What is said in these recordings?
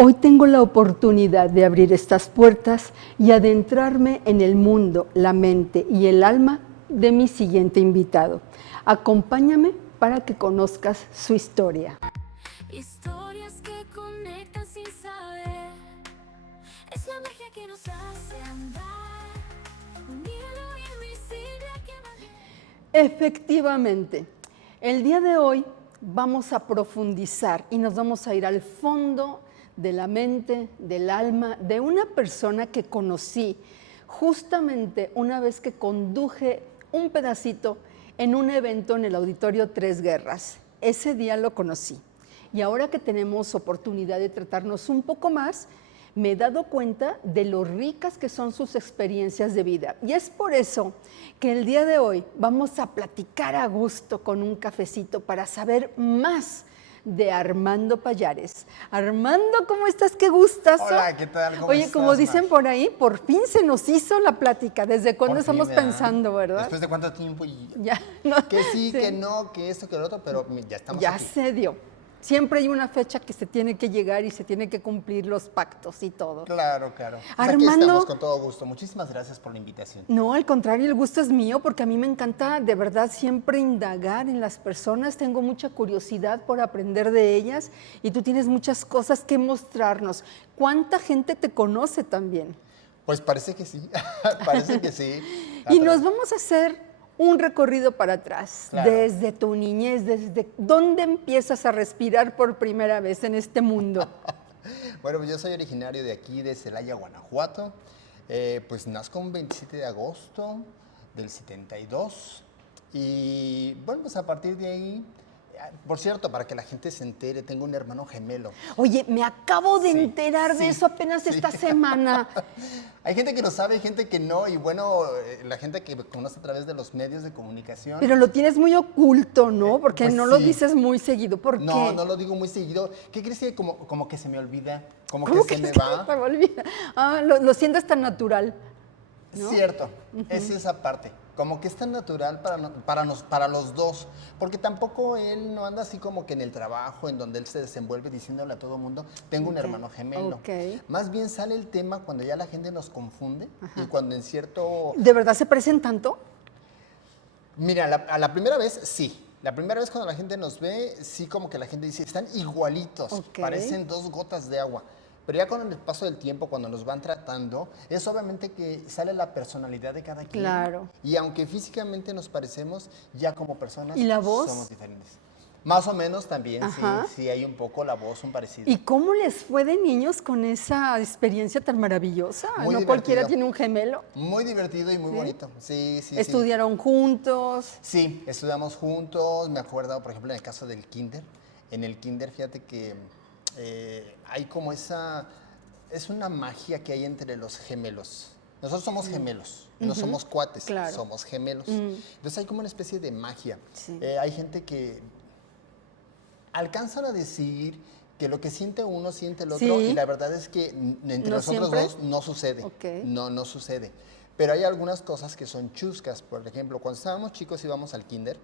Hoy tengo la oportunidad de abrir estas puertas y adentrarme en el mundo, la mente y el alma de mi siguiente invitado. Acompáñame para que conozcas su historia. Historias que conectan sin saber. Es la magia que nos hace andar. Unido y invisible que Efectivamente, el día de hoy vamos a profundizar y nos vamos a ir al fondo de la mente, del alma, de una persona que conocí justamente una vez que conduje un pedacito en un evento en el Auditorio Tres Guerras. Ese día lo conocí. Y ahora que tenemos oportunidad de tratarnos un poco más, me he dado cuenta de lo ricas que son sus experiencias de vida. Y es por eso que el día de hoy vamos a platicar a gusto con un cafecito para saber más de Armando Pallares. Armando, ¿cómo estás? ¡Qué gustazo! Hola, ¿qué tal? ¿Cómo Oye, estás, como dicen Mar? por ahí, por fin se nos hizo la plática. ¿Desde cuándo Por fin, estamos ¿verdad? pensando, verdad? ¿Después de cuánto tiempo? Ya, no, Que sí, que no, que esto, que lo otro, pero ya estamos ya aquí. se dio. Siempre hay una fecha que se tiene que llegar y se tiene que cumplir los pactos y todo. Claro, claro. Pues aquí Armando. estamos con todo gusto. Muchísimas gracias por la invitación. No, al contrario, el gusto es mío porque a mí me encanta de verdad siempre indagar en las personas, tengo mucha curiosidad por aprender de ellas y tú tienes muchas cosas que mostrarnos. ¿Cuánta gente te conoce también? Pues parece que sí, parece que sí. Y nos vamos a hacer un recorrido para atrás, Claro. desde tu niñez, desde dónde empiezas a respirar por primera vez en este mundo. Bueno, pues yo soy originario de aquí, de Celaya, Guanajuato. Pues nazco un 27 de agosto del 72. Y bueno, pues a partir de ahí, por cierto, para que la gente se entere, tengo un hermano gemelo. Oye, me acabo de Sí, enterar de sí, eso apenas sí. esta semana. Hay gente que lo sabe, hay gente que no, y bueno, la gente que me conoce a través de los medios de comunicación. Pero lo tienes muy oculto, ¿no? Porque Pues no lo sí. dices muy seguido. ¿Por No, qué? no lo digo muy seguido. ¿Qué crees que como que se me olvida? Como ¿Cómo que se me se va. te olvida? Ah, lo sientes tan natural. ¿no? Cierto, es esa parte. Como que es tan natural para los dos. Porque tampoco él no anda así como que en el trabajo, en donde él se desenvuelve diciéndole a todo mundo, tengo un Ok, hermano gemelo. ok. Más bien sale el tema cuando ya la gente nos confunde y cuando en cierto... ¿De verdad se parecen tanto? Mira, a la primera vez sí. La primera vez cuando la gente nos ve, sí como que la gente dice, están igualitos, Ok. parecen dos gotas de agua. Pero ya con el paso del tiempo, cuando nos van tratando, es obviamente que sale la personalidad de cada quien. Claro. Y aunque físicamente nos parecemos, ya como personas ¿Y la voz? somos diferentes. Más o menos también, Ajá. sí hay un poco la voz, un parecido. ¿Y cómo les fue de niños con esa experiencia tan maravillosa? Muy ¿No cualquiera divertido. tiene un gemelo? Muy divertido y muy ¿Sí? bonito. Sí, sí, sí. ¿Estudiaron juntos? Sí, estudiamos juntos. Me acuerdo, por ejemplo, en el caso del kinder. En el kinder, fíjate que hay como esa... Es una magia que hay entre los gemelos. Nosotros somos gemelos, no somos cuates, claro. somos gemelos. Entonces hay como una especie de magia. Sí. Hay gente que alcanzan a decir que lo que siente uno siente el otro Sí. y la verdad es que entre ¿No nosotros siempre? dos no sucede. Ok. No sucede. Pero hay algunas cosas que son chuscas. Por ejemplo, cuando estábamos chicos íbamos al kinder,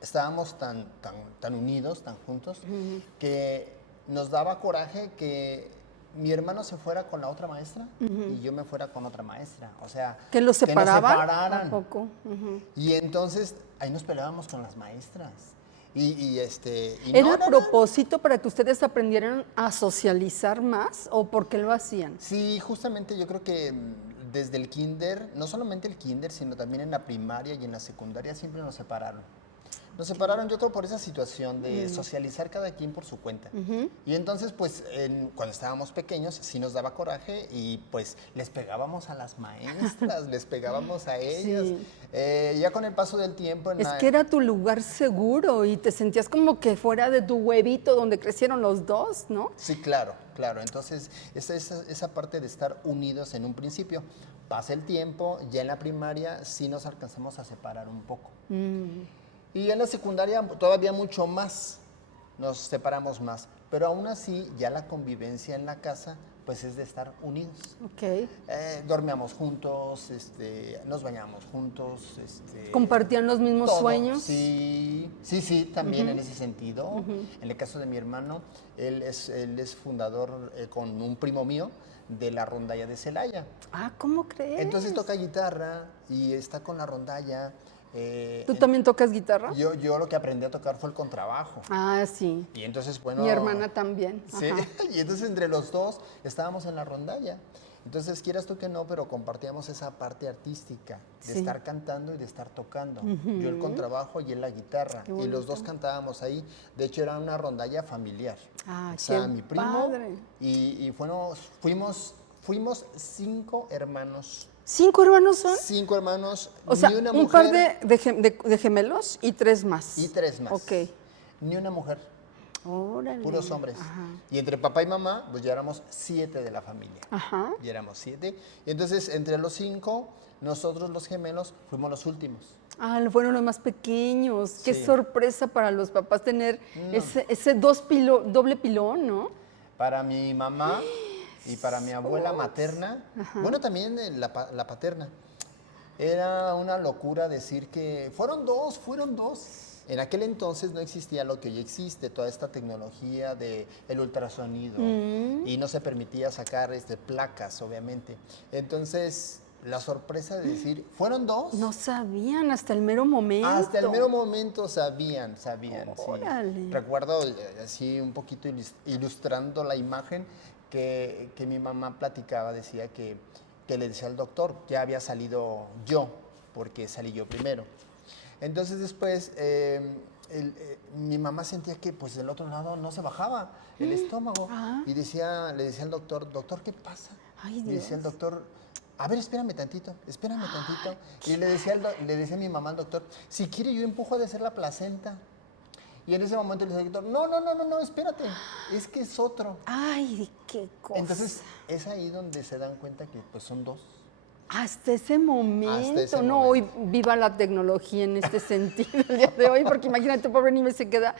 estábamos tan unidos, tan juntos, que nos daba coraje que mi hermano se fuera con la otra maestra y yo me fuera con otra maestra. O sea, ¿Que los que nos separaban? separaran. Tampoco. Ujú. Y entonces ahí nos peleábamos con las maestras. Y ¿Era no, a propósito para que ustedes aprendieran a socializar más o por qué lo hacían? Sí, justamente yo creo que desde el kinder, no solamente el kinder, sino también en la primaria y en la secundaria siempre nos separaron. Nos separaron, yo creo, por esa situación de socializar cada quien por su cuenta. Y entonces, pues, cuando estábamos pequeños, sí nos daba coraje y, pues, les pegábamos a las maestras, les pegábamos a ellas. Sí. Ya con el paso del tiempo... Es que era tu lugar seguro y te sentías como que fuera de tu huevito donde crecieron los dos, ¿no? Sí, claro, claro. Entonces, esa parte de estar unidos en un principio. Pasa el tiempo, ya en la primaria sí nos alcanzamos a separar un poco. Y en la secundaria todavía mucho más, nos separamos más. Pero aún así, ya la convivencia en la casa, pues es de estar unidos. Ok. Dormíamos juntos, nos bañábamos juntos. ¿Compartían los mismos todo. sueños? Sí, también en ese sentido. En el caso de mi hermano, él es fundador con un primo mío de la rondalla de Celaya. Ah, ¿cómo crees? Entonces toca guitarra y está con la rondalla. ¿Tú también tocas guitarra? Yo lo que aprendí a tocar fue el contrabajo. Ah, sí. Y entonces, bueno... Mi hermana también. Sí, Ajá. y entonces entre los dos estábamos en la rondalla. Entonces, quieras tú que no, pero compartíamos esa parte artística de Sí. estar cantando y de estar tocando. Yo el contrabajo y él la guitarra. Qué Y los dos bonito. cantábamos ahí. De hecho, era una rondalla familiar. Ah, O sea, qué mi primo padre. y fuimos 5 hermanos. 5 hermanos son? 5 hermanos, O sea, ni una un mujer par de gemelos y 3 más. y 3 más. Ok. Ni una mujer. Órale. Puros hombres. Ajá. Y entre papá y mamá, pues ya éramos 7 de la familia. Ajá. Ya éramos 7. Y entonces, entre los 5, nosotros los gemelos fuimos los últimos. Ah, fueron los más pequeños. Qué Sí. sorpresa para los papás tener ese doble pilón, ¿no? Para mi mamá y para mi abuela materna, bueno, también la paterna, era una locura decir que fueron dos. En aquel entonces no existía lo que hoy existe, toda esta tecnología de el ultrasonido, y no se permitía sacar placas, obviamente. Entonces, la sorpresa de decir, ¿fueron 2? No sabían hasta el mero momento. Hasta el mero momento sabían, Órale. sí. Recuerdo así un poquito ilustrando la imagen que mi mamá platicaba, decía que le decía al doctor, ya había salido yo, porque salí yo primero. Entonces después mi mamá sentía que pues del otro lado no se bajaba el estómago y le decía al doctor, ¿qué pasa? Ay, Y decía el Dios. doctor, a ver, espérame tantito. Y le decía a mi mamá al doctor, si quiere yo empujo a deshacer la placenta. Y en ese momento le decía al doctor, no, espérate, es que es otro. Ay, qué cosa. Entonces es ahí donde se dan cuenta que pues son 2. Hasta ese momento, ese no, momento. hoy viva la tecnología en este sentido el día de hoy, porque imagínate, pobre niño se queda,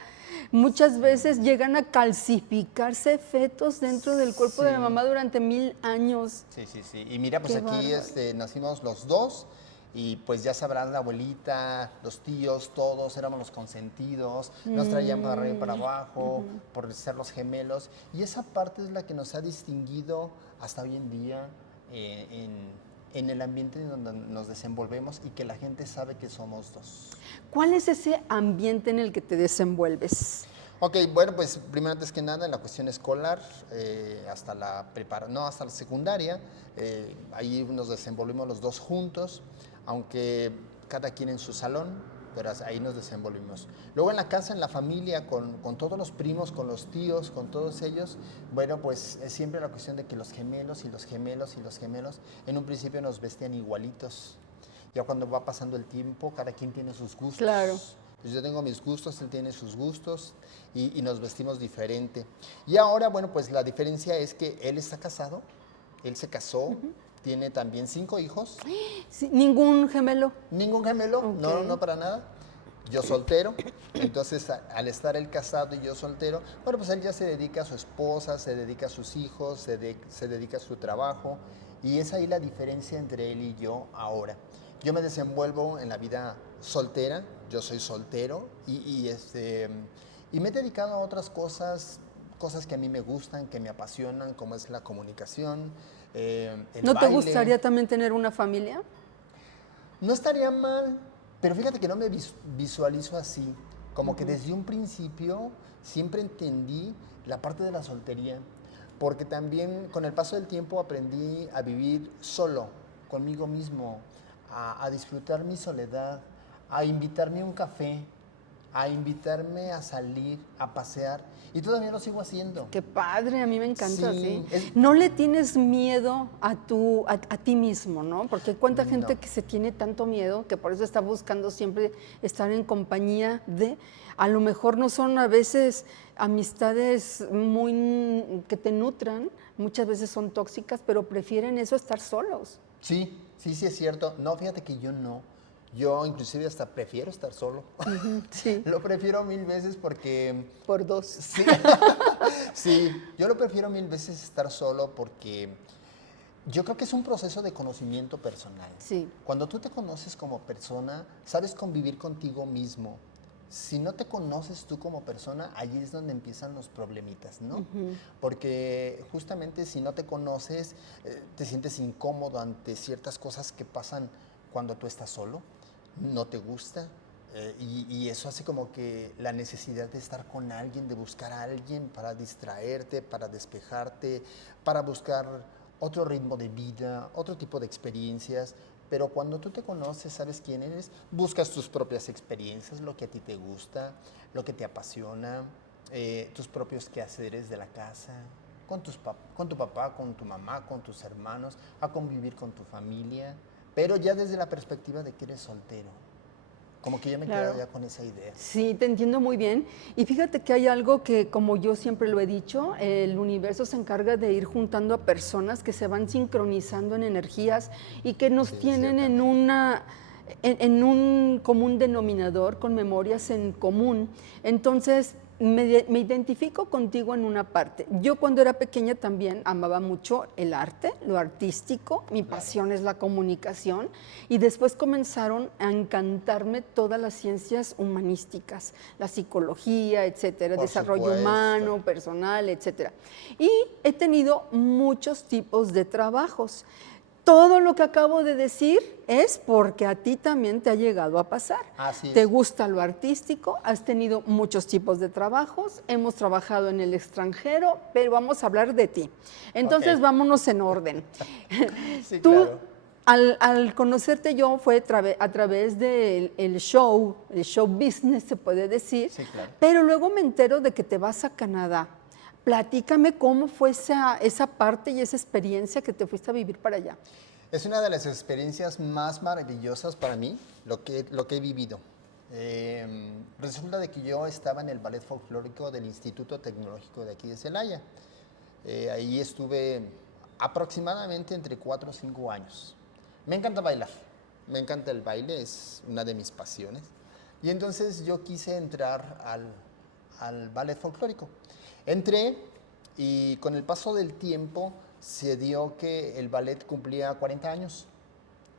muchas veces llegan a calcificarse fetos dentro del cuerpo de la Sí. mamá durante 1000 años. Sí. Y mira, pues Qué aquí bárbaro. nacimos los 2 y pues ya sabrán, la abuelita, los tíos, todos éramos los consentidos, nos traían para arriba y para abajo, por ser los gemelos. Y esa parte es la que nos ha distinguido hasta hoy en día en el ambiente en donde nos desenvolvemos y que la gente sabe que somos 2. ¿Cuál es ese ambiente en el que te desenvuelves? Ok, bueno, pues primero antes que nada en la cuestión escolar, hasta la secundaria, ahí nos desenvolvimos los 2 juntos, aunque cada quien en su salón, pero ahí nos desenvolvimos. Luego en la casa, en la familia, con todos los primos, con los tíos, con todos ellos, bueno, pues es siempre la cuestión de que los gemelos, en un principio nos vestían igualitos. Ya cuando va pasando el tiempo, cada quien tiene sus gustos. Claro. Pues yo tengo mis gustos, él tiene sus gustos y nos vestimos diferente. Y ahora, bueno, pues la diferencia es que él está casado, él se casó, tiene también 5 hijos, Sí, ¿ningún gemelo? ningún gemelo, Ok. no para nada. Yo soltero, entonces al estar él casado y yo soltero, bueno, pues él ya se dedica a su esposa, se dedica a sus hijos, se dedica a su trabajo y es ahí la diferencia entre él y yo ahora. Yo me desenvuelvo en la vida soltera, yo soy soltero y me he dedicado a otras cosas que a mí me gustan, que me apasionan, como es la comunicación, el ¿No te baile. gustaría también tener una familia? No estaría mal, pero fíjate que no me visualizo así. Como que desde un principio siempre entendí la parte de la soltería, porque también con el paso del tiempo aprendí a vivir solo, conmigo mismo, a disfrutar mi soledad, a invitarme a un café, a invitarme a salir, a pasear, y todavía lo sigo haciendo. Qué padre, a mí me encanta, Sí, sí. No le tienes miedo a ti mismo, ¿no? Porque hay cuánta gente No. que se tiene tanto miedo, que por eso está buscando siempre estar en compañía de, a lo mejor no son a veces amistades que te nutran, muchas veces son tóxicas, pero prefieren eso, estar solos. Sí es cierto. No, fíjate que yo no. Yo inclusive hasta prefiero estar solo. Sí, Lo prefiero 1000 veces porque por 2. sí, Sí, yo lo prefiero mil veces estar solo porque yo creo que es un proceso de conocimiento personal. Sí. Cuando tú te conoces como persona, sabes convivir contigo mismo. Si no te conoces tú como persona, allí es donde empiezan los problemitas, ¿no? Porque justamente si no te conoces, te sientes incómodo ante ciertas cosas que pasan cuando tú estás solo, no te gusta, y eso hace como que la necesidad de estar con alguien, de buscar a alguien para distraerte, para despejarte, para buscar otro ritmo de vida, otro tipo de experiencias. Pero cuando tú te conoces, sabes quién eres, buscas tus propias experiencias, lo que a ti te gusta, lo que te apasiona, tus propios quehaceres de la casa, con tu papá, con tu mamá, con tus hermanos, a convivir con tu familia, pero ya desde la perspectiva de que eres soltero. Como que yo me Claro. quedo ya con esa idea. Sí, te entiendo muy bien. Y fíjate que hay algo que, como yo siempre lo he dicho, el universo se encarga de ir juntando a personas que se van sincronizando en energías y que nos Sí, tienen en ciertamente. en un común denominador, con memorias en común. Entonces, me identifico contigo en una parte. Yo cuando era pequeña también amaba mucho el arte, lo artístico, mi Claro. pasión es la comunicación y después comenzaron a encantarme todas las ciencias humanísticas, la psicología, etcétera, Por desarrollo supuesto. humano, personal, etcétera. Y he tenido muchos tipos de trabajos. Todo lo que acabo de decir es porque a ti también te ha llegado a pasar. Así Te es. gusta lo artístico, has tenido muchos tipos de trabajos, hemos trabajado en el extranjero, pero vamos a hablar de ti. Entonces, Ok. vámonos en orden. Sí, Tú, claro. al conocerte yo fue a través del el show business se puede decir, Sí, claro. pero luego me entero de que te vas a Canadá. Platícame cómo fue esa parte y esa experiencia que te fuiste a vivir para allá. Es una de las experiencias más maravillosas para mí, lo que he vivido. Resulta de que yo estaba en el ballet folclórico del Instituto Tecnológico de aquí de Celaya. Ahí estuve aproximadamente entre 4 o 5 años. Me encanta bailar, me encanta el baile, es una de mis pasiones. Y entonces yo quise entrar al ballet folclórico. Entré y con el paso del tiempo se dio que el ballet cumplía 40 años.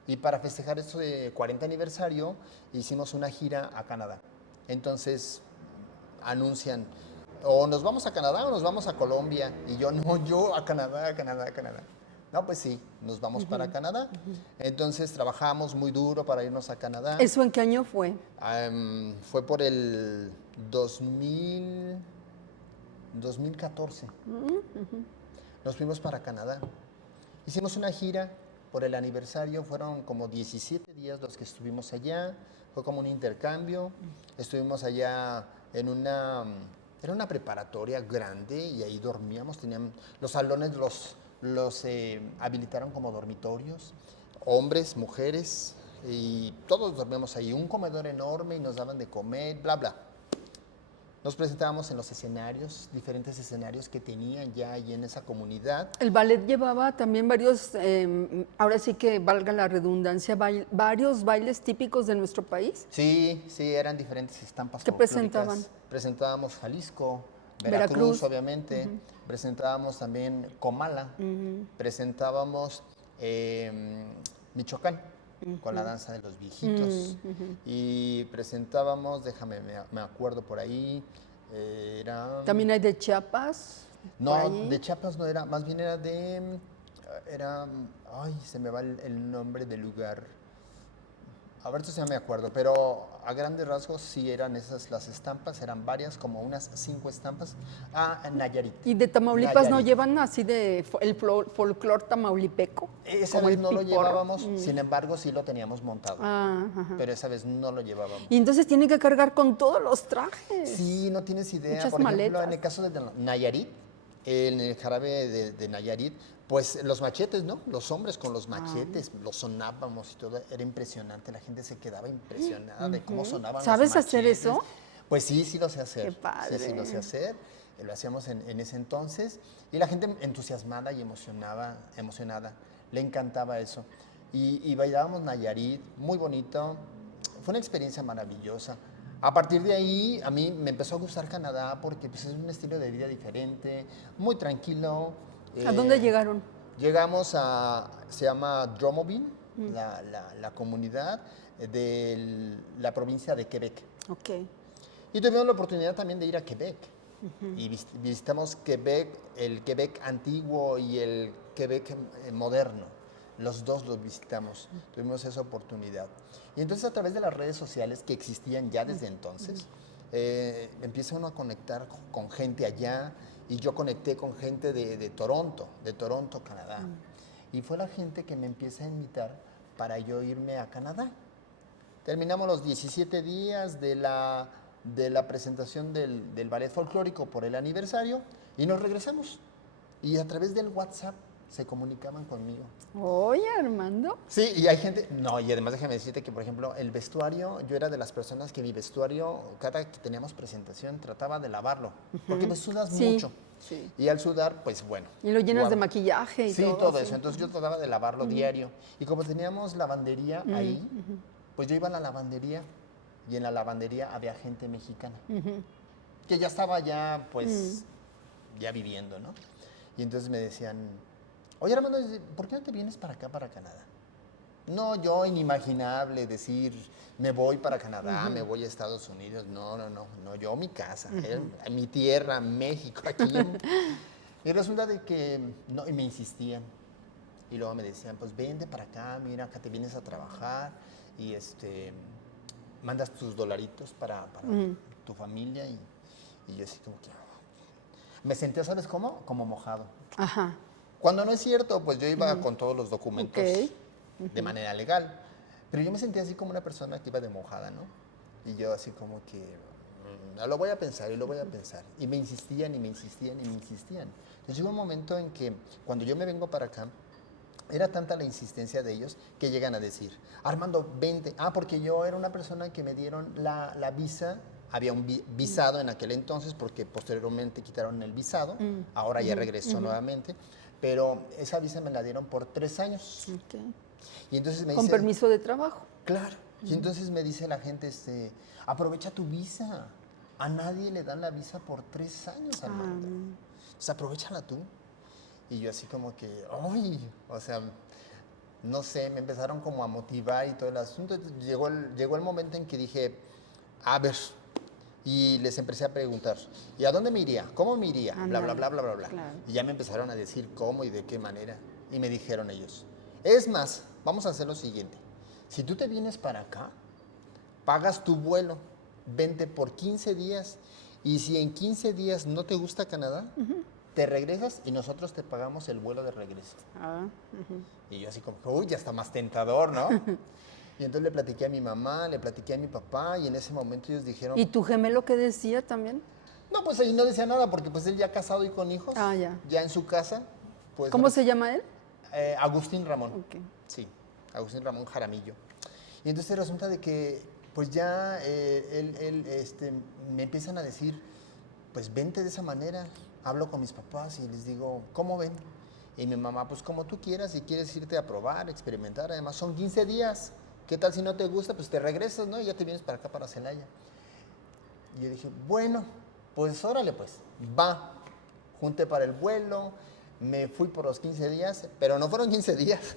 Y para festejar este 40 aniversario hicimos una gira a Canadá. Entonces anuncian, o nos vamos a Canadá o nos vamos a Colombia. Y yo, no, yo a Canadá, a Canadá, a Canadá. No, pues sí, nos vamos para Canadá. Entonces trabajamos muy duro para irnos a Canadá. ¿Eso en qué año fue? Fue por el 2014. Nos fuimos para Canadá. Hicimos una gira por el aniversario, fueron como 17 días los que estuvimos allá, fue como un intercambio. Estuvimos allá era una preparatoria grande y ahí dormíamos, tenían los salones los habilitaron como dormitorios, hombres, mujeres, y todos dormíamos ahí, un comedor enorme y nos daban de comer, bla, bla. Nos presentábamos en los escenarios, diferentes escenarios que tenían ya ahí en esa comunidad. El ballet llevaba también varios, ahora sí que valga la redundancia, varios bailes típicos de nuestro país. Sí, sí, eran diferentes estampas ¿Qué folclóricas. presentaban? Presentábamos Jalisco, Veracruz. Veracruz, obviamente. Presentábamos también Comala. Presentábamos Michoacán, con la danza de los viejitos. Y presentábamos, déjame, me acuerdo por ahí, era... También hay de Chiapas. No, por allí. de Chiapas no era, más bien era, ay, se me va el nombre del lugar. A ver si ya me acuerdo, pero a grandes rasgos sí eran esas las estampas, eran varias, como unas 5 estampas. Nayarit. Y de Tamaulipas no Nayarit. llevan así de el folclor tamaulipico. Esa como vez el no lo piporro. llevábamos, sin embargo sí lo teníamos montado, Ah, ajá. pero esa vez no lo llevábamos. Y entonces tienen que cargar con todos los trajes. Sí, no tienes idea. Muchas Por ejemplo, maletas. en el caso de Nayarit, en el jarabe de Nayarit, pues los machetes, ¿no? Los hombres con los machetes, los sonábamos y todo, era impresionante. La gente se quedaba impresionada de cómo sonaban ¿Sabes los hacer machetes. eso? Pues sí, sí lo sé hacer. Qué padre. Sí, sí lo sé hacer. Lo hacíamos en ese entonces. Y la gente entusiasmada y emocionada. Le encantaba eso. Y bailábamos Nayarit, muy bonito. Fue una experiencia maravillosa. A partir de ahí, a mí me empezó a gustar Canadá porque pues, es un estilo de vida diferente, muy tranquilo. ¿A dónde eh, llegaron? Llegamos a, se llama Drummondville, la comunidad de la provincia de Quebec. Ok. Y tuvimos la oportunidad también de ir a Quebec. Y visitamos Quebec, el Quebec antiguo y el Quebec moderno. Los dos los visitamos, tuvimos esa oportunidad. Y entonces a través de las redes sociales que existían ya desde entonces, empieza uno a conectar con gente allá. Y yo conecté con gente de Toronto, Canadá. Y fue la gente que me empieza a invitar para yo irme a Canadá. Terminamos los 17 días de la presentación del ballet folclórico por el aniversario y nos regresamos. Y a través del WhatsApp se comunicaban conmigo. Oye, Armando. Sí, y hay gente, no, y además déjame decirte que, por ejemplo, el vestuario, yo era de las personas que mi vestuario, cada que teníamos presentación, trataba de lavarlo, porque me sudas Sí, mucho. sí. Y al sudar, pues bueno. Y lo llenas guau. de maquillaje y Sí, todo. todo sí. eso. Entonces yo trataba de lavarlo diario. Y como teníamos lavandería ahí, pues yo iba a la lavandería y en la lavandería había gente mexicana que ya estaba ya, pues, ya viviendo, ¿no? Y entonces me decían, oye, Armando, ¿por qué no te vienes para acá, para Canadá? No, yo inimaginable decir, me voy para Canadá, me voy a Estados Unidos. No, yo mi casa, mi tierra, México, aquí. Y resulta de que, no, y me insistían. Y luego me decían, pues vente para acá, mira, acá te vienes a trabajar y mandas tus dolaritos para tu familia. Y yo así como que, me sentía, ¿sabes cómo? Como mojado. Ajá. Cuando no es cierto, pues yo iba con todos los documentos Ok. de manera legal. Pero yo me sentía así como una persona que iba de mojada, ¿no? Y yo así como que, lo voy a pensar y lo voy a pensar. Y me insistían y me insistían y me insistían. Entonces llegó un momento en que cuando yo me vengo para acá, era tanta la insistencia de ellos que llegan a decir, Armando, vente. Ah, porque yo era una persona que me dieron la visa. Había un visado en aquel entonces porque posteriormente quitaron el visado. Ahora ya regresó nuevamente. Pero esa visa me la dieron por 3 años. Ok. Y entonces me Con dice, permiso de trabajo. claro. Y entonces me dice la gente, aprovecha tu visa. A nadie le dan la visa por 3 años, Armando. O sea, aprovechala tú. Y yo así como que, ¡ay! O sea, no sé, me empezaron como a motivar y todo el asunto. Entonces, llegó el momento en que dije, a ver, y les empecé a preguntar, ¿y a dónde me iría? ¿Cómo me iría? Bla, bla, bla, bla, bla, bla. Claro. Y ya me empezaron a decir cómo y de qué manera. Y me dijeron ellos, es más, vamos a hacer lo siguiente. Si tú te vienes para acá, pagas tu vuelo, vente por 15 días. Y si en 15 días no te gusta Canadá, te regresas y nosotros te pagamos el vuelo de regreso. Ah, Y yo así como, uy, ya está más tentador, ¿no? Y entonces le platiqué a mi mamá, le platiqué a mi papá y en ese momento ellos dijeron, ¿y tu gemelo qué decía también? no, pues ahí no decía nada porque pues él ya casado y con hijos, Ah, ya. en su casa. Pues, ¿Cómo se llama él? Agustín Ramón. Ok. Sí, Agustín Ramón Jaramillo. Y entonces resulta de que pues ya me empiezan a decir, pues vente de esa manera. Hablo con mis papás y les digo, ¿cómo ven? Y mi mamá, pues como tú quieras, si quieres irte a probar, experimentar, además son 15 días. ¿Qué tal si no te gusta? Pues te regresas, ¿no? Y ya te vienes para acá, para Celaya. Y yo dije, bueno, pues órale, pues, va. Junté para el vuelo, me fui por los 15 días, pero no fueron 15 días,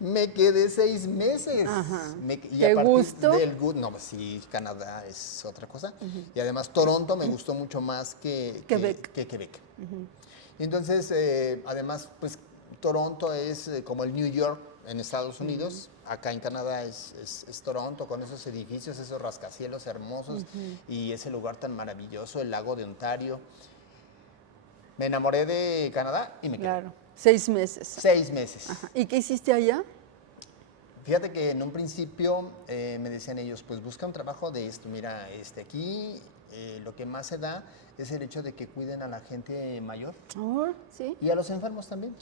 me quedé 6 meses. Ajá. Y ¿Te a partir gustó? no, pues sí, Canadá es otra cosa. Y además Toronto me gustó mucho más que Quebec. Quebec. Y entonces, además, pues Toronto es como el New York en Estados Unidos. Acá en Canadá es Toronto, con esos edificios, esos rascacielos hermosos y ese lugar tan maravilloso, el lago de Ontario. Me enamoré de Canadá y me quedé. Claro. 6 meses. 6 meses. Ajá. ¿Y qué hiciste allá? Fíjate que en un principio me decían ellos, pues busca un trabajo de esto. Mira, aquí lo que más se da es el hecho de que cuiden a la gente mayor Oh, sí. y a los enfermos también.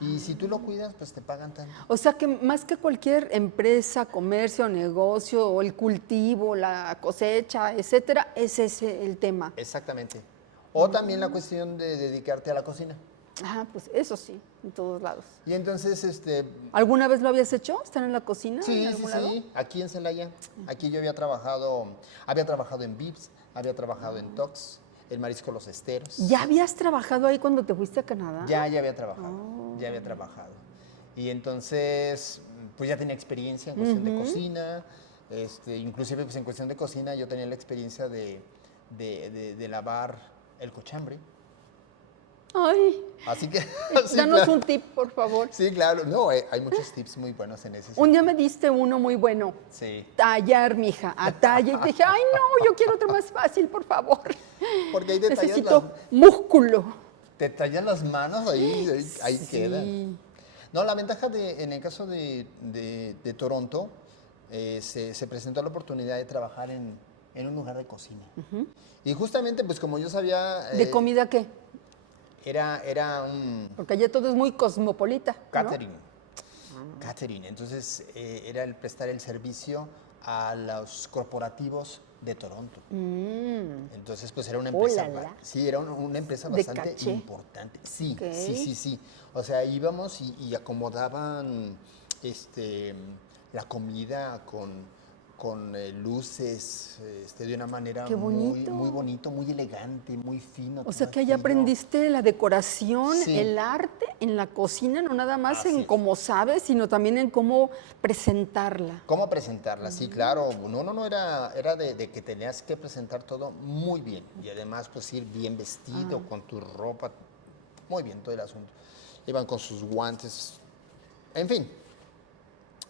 Y si tú lo cuidas, pues te pagan tanto. O sea que más que cualquier empresa, comercio, negocio, o el cultivo, la cosecha, etcétera, es ese el tema. Exactamente. O también la cuestión de dedicarte a la cocina. Ah, pues eso sí, en todos lados. Y entonces, ¿Alguna vez lo habías hecho? ¿Estar en la cocina? sí, en sí, algún lado? sí, aquí en Celaya. Aquí yo había trabajado en Vips, había trabajado en Tox, el Marisco Los Esteros. ¿Ya habías trabajado ahí cuando te fuiste a Canadá? Ya había trabajado, ya había trabajado. Y entonces, pues ya tenía experiencia en cuestión de cocina, inclusive pues en cuestión de cocina yo tenía la experiencia de lavar el cochambre. Ay, Así que, sí, danos claro. un tip, por favor. Sí, claro. No, hay muchos tips muy buenos en ese Un sentido. día me diste uno muy bueno. Sí, Tallar, mija, a talla. Y dije, ay, no, yo quiero otro más fácil, por favor. porque ahí te Necesito músculo. tallan las manos, ahí Sí. quedan. No, la ventaja en el caso de Toronto, se presentó la oportunidad de trabajar en un lugar de cocina. Y justamente, pues como yo sabía... ¿De comida qué? Era un Porque allá todo es muy cosmopolita, ¿no? catering. Catering. Entonces, era el prestar el servicio a los corporativos de Toronto. Entonces, pues era una empresa... la. Sí, era una empresa De bastante caché. importante. Sí, Ok. sí. O sea, íbamos y acomodaban la comida con luces, de una manera Qué muy, bonito. muy bonito, muy elegante, muy fino. O sea todo que ahí fino. aprendiste la decoración, Sí. el arte en la cocina, no nada más Así en es. cómo sabes, sino también en cómo presentarla. ¿Cómo presentarla? Sí, claro. No, era de que tenías que presentar todo muy bien. Y además, pues ir bien vestido, con tu ropa. Muy bien, todo el asunto. Iban con sus guantes. En fin.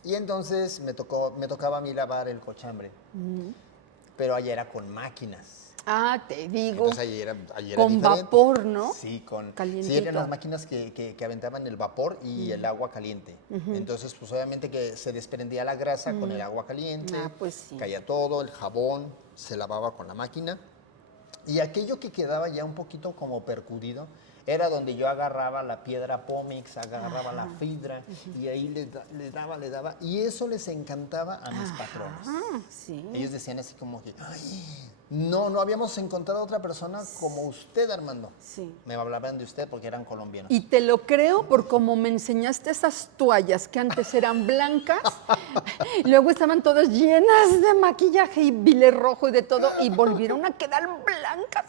Y entonces me tocaba a mí lavar el cochambre. Pero allá era con máquinas. Ah, te digo, Entonces allá era con diferente. vapor, ¿no? Sí, sí, Calientito. eran las máquinas que aventaban el vapor y el agua caliente. Entonces, pues obviamente que se desprendía la grasa con el agua caliente, Ah, pues sí. caía todo, el jabón, se lavaba con la máquina. Y aquello que quedaba ya un poquito como percudido, era donde yo agarraba la piedra pómix, agarraba la fibra y ahí le daba. Y eso les encantaba a mis patrones. Ah, sí. Ellos decían así como que, "Ay, no habíamos encontrado otra persona como usted, Armando." Sí. Me hablaban de usted porque eran colombianos. Y te lo creo por como me enseñaste esas toallas que antes eran blancas, y luego estaban todas llenas de maquillaje y bile rojo y de todo, y volvieron a quedar blancas.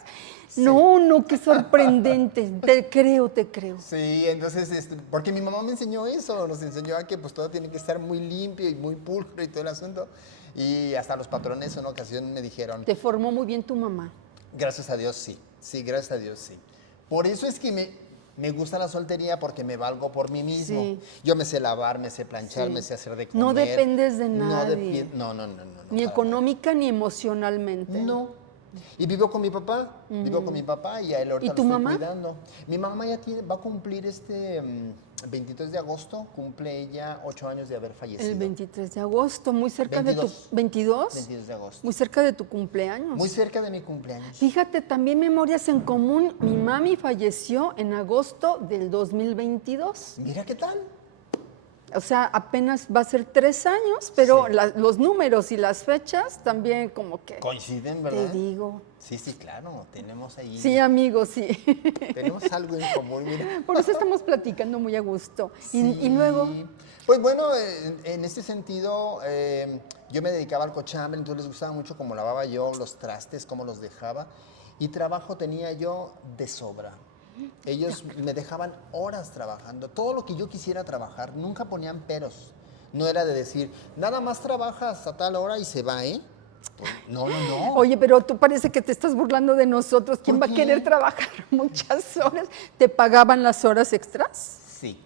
No, qué sorprendente. Te creo. Sí, entonces, porque mi mamá me enseñó eso, nos enseñó a que pues todo tiene que estar muy limpio y muy pulcro y todo el asunto. Y hasta los patrones en una ocasión me dijeron, Te formó muy bien tu mamá. gracias a Dios sí, gracias a Dios sí. Por eso es que me gusta la soltería porque me valgo por mí mismo. Sí. Yo me sé lavar, me sé planchar, Sí. me sé hacer de comer. No dependes de No nadie. No. Ni para económica ni emocionalmente. No. Y vivo con mi papá, y a él ahorita ¿Y tu lo estoy mamá? cuidando. Mi mamá ya va a cumplir 23 de agosto, cumple ella 8 años de haber fallecido. El 23 de agosto, muy cerca 22. de tu... ¿22? 22 de agosto. Muy cerca de tu cumpleaños. Muy cerca de mi cumpleaños. Fíjate, también memorias en común. Mi mami falleció en agosto del 2022. Mira qué tal. O sea, apenas va a ser 3 años, pero Sí. los números y las fechas también como que... Coinciden, Te ¿verdad? digo. Sí, claro, tenemos ahí. Sí, amigo, sí. Tenemos algo en común, mira. Por eso estamos platicando muy a gusto. Y Sí. luego... Pues bueno, en este sentido, yo me dedicaba al cochambre, entonces les gustaba mucho cómo lavaba yo los trastes, cómo los dejaba. Y trabajo tenía yo de sobra. Ellos me dejaban horas trabajando, todo lo que yo quisiera trabajar, nunca ponían peros. No era de decir, nada más trabajas a tal hora y se va, ¿eh? No. Oye, pero tú parece que te estás burlando de nosotros. ¿Quién ¿Por va a qué? querer trabajar muchas horas? ¿Te pagaban las horas extras? Sí.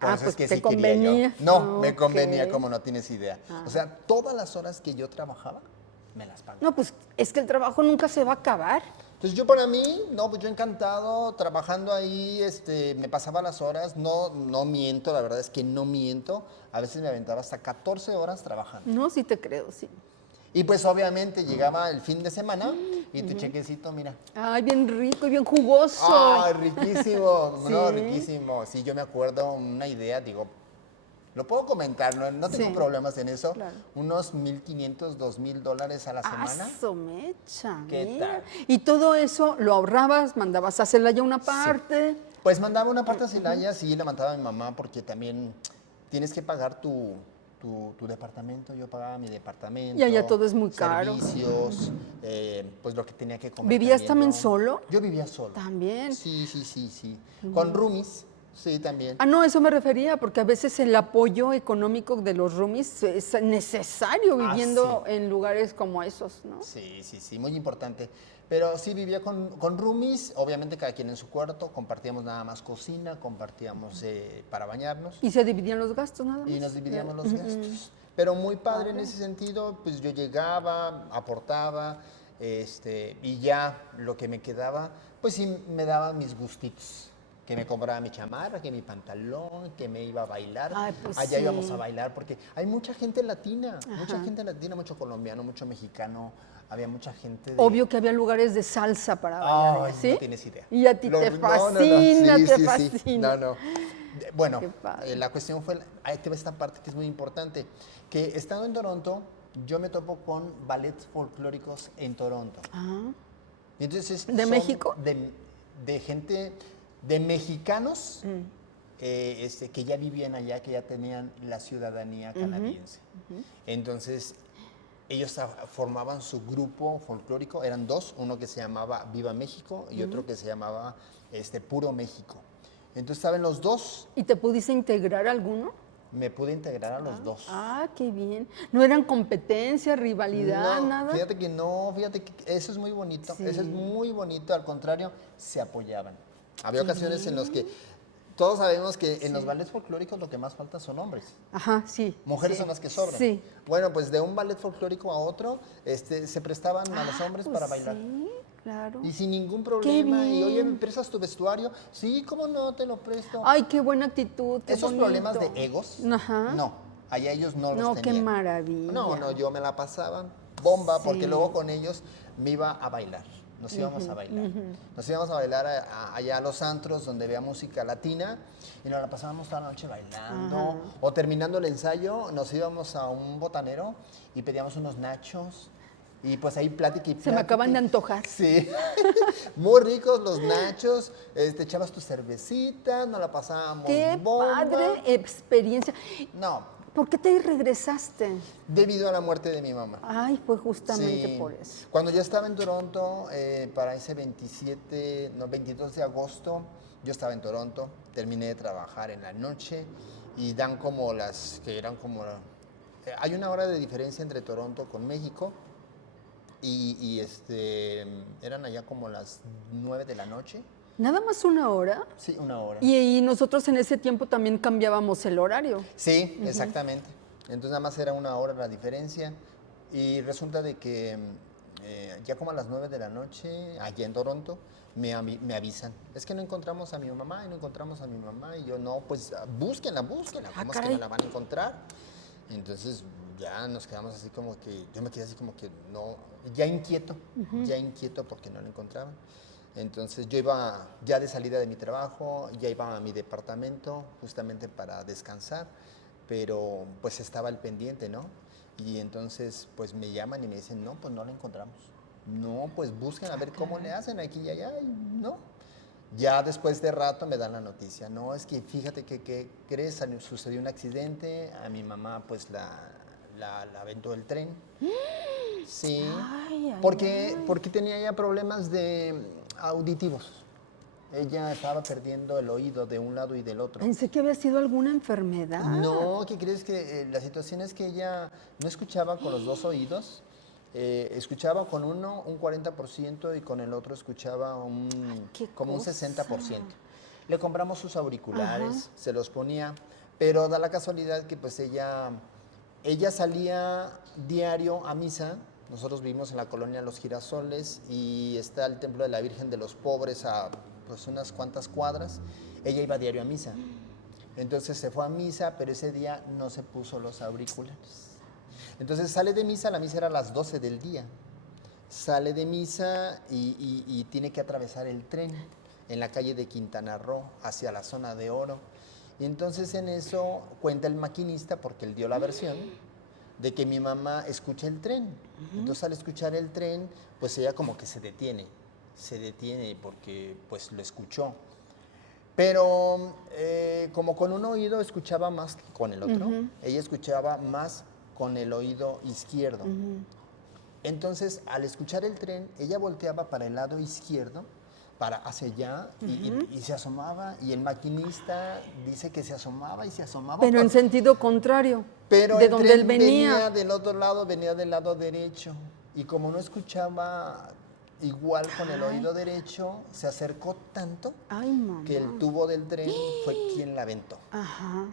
Por Ah, eso pues es que te sí quería convenía. yo. No, me Ok. convenía como no tienes idea. O sea, todas las horas que yo trabajaba, me las pagaban. No, pues es que el trabajo nunca se va a acabar. Entonces yo para mí, no, pues yo encantado, trabajando ahí, me pasaba las horas, no miento, la verdad es que no miento, a veces me aventaba hasta 14 horas trabajando. No, sí te creo, sí. Y pues obviamente llegaba el fin de semana y tu chequecito, mira. Ay, bien rico y bien jugoso. ¡Ay, riquísimo! No, Sí. riquísimo. Sí, yo me acuerdo una idea, digo, Lo puedo comentar, no tengo Sí. problemas en eso. Claro. Unos $1,500, $2,000 a la semana. ¡Aso mecha! ¿Qué Mira. tal? Y todo eso lo ahorrabas, mandabas a hacerla ya una parte. Pues mandaba una parte a Celaya, sí, le mandaba a mi mamá porque también tienes que pagar tu departamento. Yo pagaba mi departamento. Y allá todo es muy caro. Servicios, pues lo que tenía que comer. ¿Vivías también yo. solo? Yo vivía solo. También. Sí, sí, sí, sí. Con roomies, sí, también. Ah, no, eso me refería, porque a veces el apoyo económico de los roomies es necesario Ah, viviendo en lugares como esos, ¿no? Sí, sí, sí, muy importante. Pero sí vivía con roomies, obviamente cada quien en su cuarto, compartíamos nada más cocina, compartíamos para bañarnos Y se dividían los gastos nada más. y nos dividíamos los gastos. Pero muy padre en ese sentido, pues yo llegaba, aportaba, y ya lo que me quedaba, pues sí me daba mis gustitos. Que me compraba mi chamarra, que mi pantalón, que me iba a bailar. Ay, pues Allá sí. íbamos a bailar porque hay mucha gente latina, mucho colombiano, mucho mexicano. Había mucha gente de... Obvio que había lugares de salsa para bailar, Ay, ¿sí? no tienes idea. Y a ti te No, fascina, Sí, te sí, sí. fascina. No. Bueno, Qué padre. la cuestión fue, ahí te va esta parte que es muy importante, que estando en Toronto, yo me topo con ballets folclóricos en Toronto. Ah, Y entonces ¿De son México? De gente, de mexicanos Mm. que ya vivían allá, que ya tenían la ciudadanía canadiense. Entonces, ellos formaban su grupo folclórico, eran dos, uno que se llamaba Viva México y otro que se llamaba Puro México. Entonces, ¿saben los dos? ¿y te pudiste integrar alguno? Me pude integrar a los dos. Ah, qué bien. ¿No eran competencia, rivalidad, No, nada? fíjate que no, fíjate que eso es muy bonito, Sí. eso es muy bonito, al contrario, se apoyaban. Había ocasiones en las que todos sabemos que en los ballets folclóricos lo que más falta son hombres. Ajá, sí. Mujeres sí. son las que sobran. Sí. Bueno, pues de un ballet folclórico a otro, se prestaban a los hombres Pues para bailar. sí, claro. Y sin ningún problema. Y oye, ¿me bien. prestas tu vestuario? Sí, ¿cómo no? Te lo presto. Ay, qué buena actitud, qué Esos bonito. problemas de egos, Ajá. no. Allá ellos no los No, qué tenían. maravilla. No, yo me la pasaba bomba Sí. porque luego con ellos me iba a bailar. Nos íbamos a bailar. Nos íbamos a bailar allá a los antros donde había música latina y nos la pasábamos toda la noche bailando. O terminando el ensayo, nos íbamos a un botanero y pedíamos unos nachos. Y pues ahí plática y plática. Se me acaban de antojar. Sí, muy ricos los nachos, echabas tu cervecita, nos la pasábamos Qué bomba. padre experiencia. No, ¿Por qué te regresaste? debido a la muerte de mi mamá. Ay, fue justamente Sí. por eso. Cuando yo estaba en Toronto, para ese 22 de agosto, yo estaba en Toronto, terminé de trabajar en la noche y dan como que eran como... hay una hora de diferencia entre Toronto con México y eran allá como las 9 de la noche. Nada más una hora. Sí, una hora. Y nosotros en ese tiempo también cambiábamos el horario. Sí, exactamente. Entonces nada más era una hora la diferencia y resulta de que ya como a las 9 de la noche, allá en Toronto, me avisan. Es que no encontramos a mi mamá y no encontramos a mi mamá. Y yo, no, pues búsquenla. ¿Cómo es que caray. no la van a encontrar? Entonces ya nos quedamos así como que, yo me quedé así como que no, ya inquieto porque no la encontraban. Entonces yo iba ya de salida de mi trabajo, ya iba a mi departamento justamente para descansar, pero pues estaba al pendiente, ¿no? Y entonces pues me llaman y me dicen, no, pues no la encontramos. No, pues busquen a ver cómo le hacen aquí y allá, y no. Ya después de rato me dan la noticia, no, es que fíjate que crees, sucedió un accidente, a mi mamá pues la aventó el tren. Sí, Ay, ay, porque tenía ya problemas auditivos. Ella estaba perdiendo el oído de un lado y del otro. Pensé que había sido alguna enfermedad. No, ¿qué crees? Que la situación es que ella no escuchaba con los dos oídos, escuchaba con uno un 40% y con el otro escuchaba qué como un cosa. 60%. Le compramos sus auriculares, se los ponía, pero da la casualidad que pues ella salía diario a misa. Nosotros vivimos en la colonia Los Girasoles y está el Templo de la Virgen de los Pobres a pues unas cuantas cuadras. Ella iba diario a misa. Entonces se fue a misa, pero ese día no se puso los auriculares. Entonces sale de misa, la misa era a las 12 del día. Sale de misa y tiene que atravesar el tren en la calle de Quintana Roo hacia la zona de Oro. Y entonces en eso cuenta el maquinista, porque él dio la versión, de que mi mamá escucha el tren. Entonces al escuchar el tren, pues ella como que se detiene porque pues lo escuchó. Pero como con un oído escuchaba más que con el otro, ella escuchaba más con el oído izquierdo. Entonces, al escuchar el tren, ella volteaba para el lado izquierdo, para hacia allá, y se asomaba, y el maquinista dice que se asomaba y se asomaba. Pero en sentido contrario, Pero de el donde tren él venía. del otro lado, venía del lado derecho. Y como no escuchaba igual con el oído derecho, se acercó tanto Ay, mamá. que el tubo del tren fue quien la aventó. Ajá.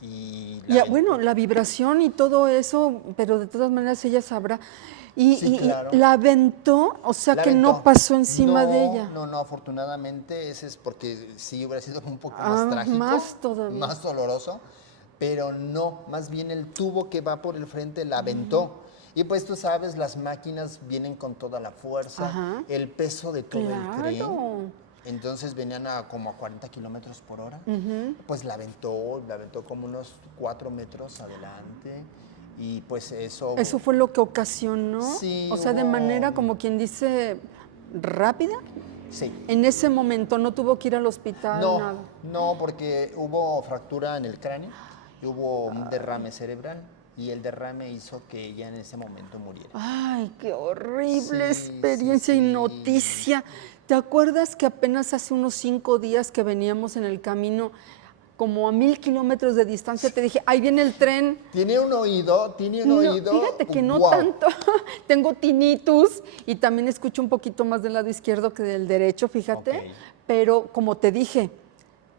Y Y, la aventó. bueno, la vibración y todo eso, pero de todas maneras ella sabrá. Sí, Y claro. la aventó, o sea La que aventó. no pasó encima de ella. No, afortunadamente ese es porque sí hubiera sido un poco Ah, más trágico. más todavía. Más doloroso, pero no, más bien el tubo que va por el frente la aventó. Y pues tú sabes, las máquinas vienen con toda la fuerza, Ajá. el peso de todo el Claro. tren. Entonces venían como a 40 kilómetros por hora. Pues la aventó como unos 4 metros adelante. Y pues eso... Eso fue lo que ocasionó, Sí, o sea, de hubo- manera como quien dice rápida. Sí. En ese momento no tuvo que ir al hospital, nada. No, porque hubo fractura en el cráneo y hubo un derrame cerebral y el derrame hizo que ella en ese momento muriera. Ay, qué horrible Sí, experiencia sí, y sí. noticia. ¿Te acuerdas que apenas hace unos 5 días que veníamos en el camino, como a 1000 kilómetros de distancia, te dije, ahí viene el tren? Tiene un oído, No, fíjate que no guau. tanto. Tengo tinnitus y también escucho un poquito más del lado izquierdo que del derecho, fíjate. Ok. Pero como te dije,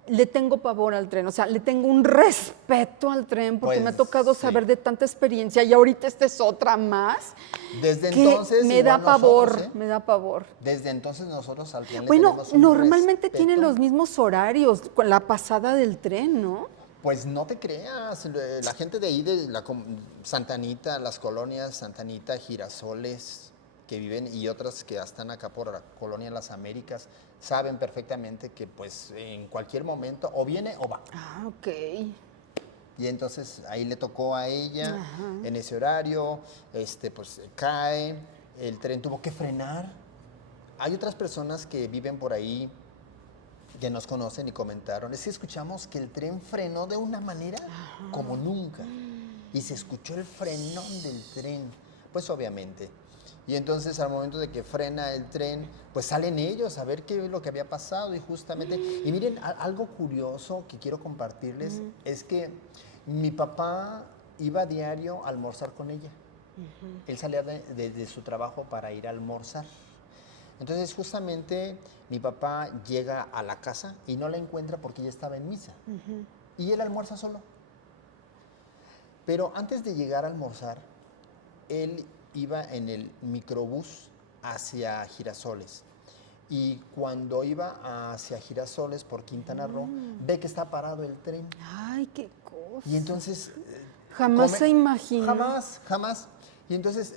le tengo pavor al tren, o sea, le tengo un respeto al tren porque me ha Pues, tocado sí. saber de tanta experiencia y ahorita esta es otra más. Desde que entonces me da igual pavor, nosotros, ¿eh? me da pavor. Desde entonces nosotros al tren le Bueno, tenemos un normalmente tienen respeto. los mismos horarios con la pasada del tren, ¿no? Pues no te creas, la gente de ahí, de Santa Anita, las colonias Santa Anita, Girasoles, que viven y otras que están acá por la colonia Las Américas, saben perfectamente que pues en cualquier momento o viene o va. Ah, ok. Y entonces ahí le tocó a ella en ese horario, pues cae, el tren tuvo que frenar. Hay otras personas que viven por ahí que nos conocen y comentaron, es que escuchamos que el tren frenó de una manera como nunca. Y se escuchó el frenón del tren, pues obviamente. Y entonces al momento de que frena el tren, pues salen ellos a ver qué es lo que había pasado y justamente... Y miren, algo curioso que quiero compartirles es que mi papá iba a diario a almorzar con ella. Él salía de su trabajo para ir a almorzar. Entonces justamente mi papá llega a la casa y no la encuentra porque ella estaba en misa. Y él almuerza solo. Pero antes de llegar a almorzar, él iba en el microbús hacia Girasoles. Y cuando iba hacia Girasoles por Quintana Roo, ve que está parado el tren. Ay, qué cosa. Y entonces... Jamás se imaginó. Jamás. Y entonces,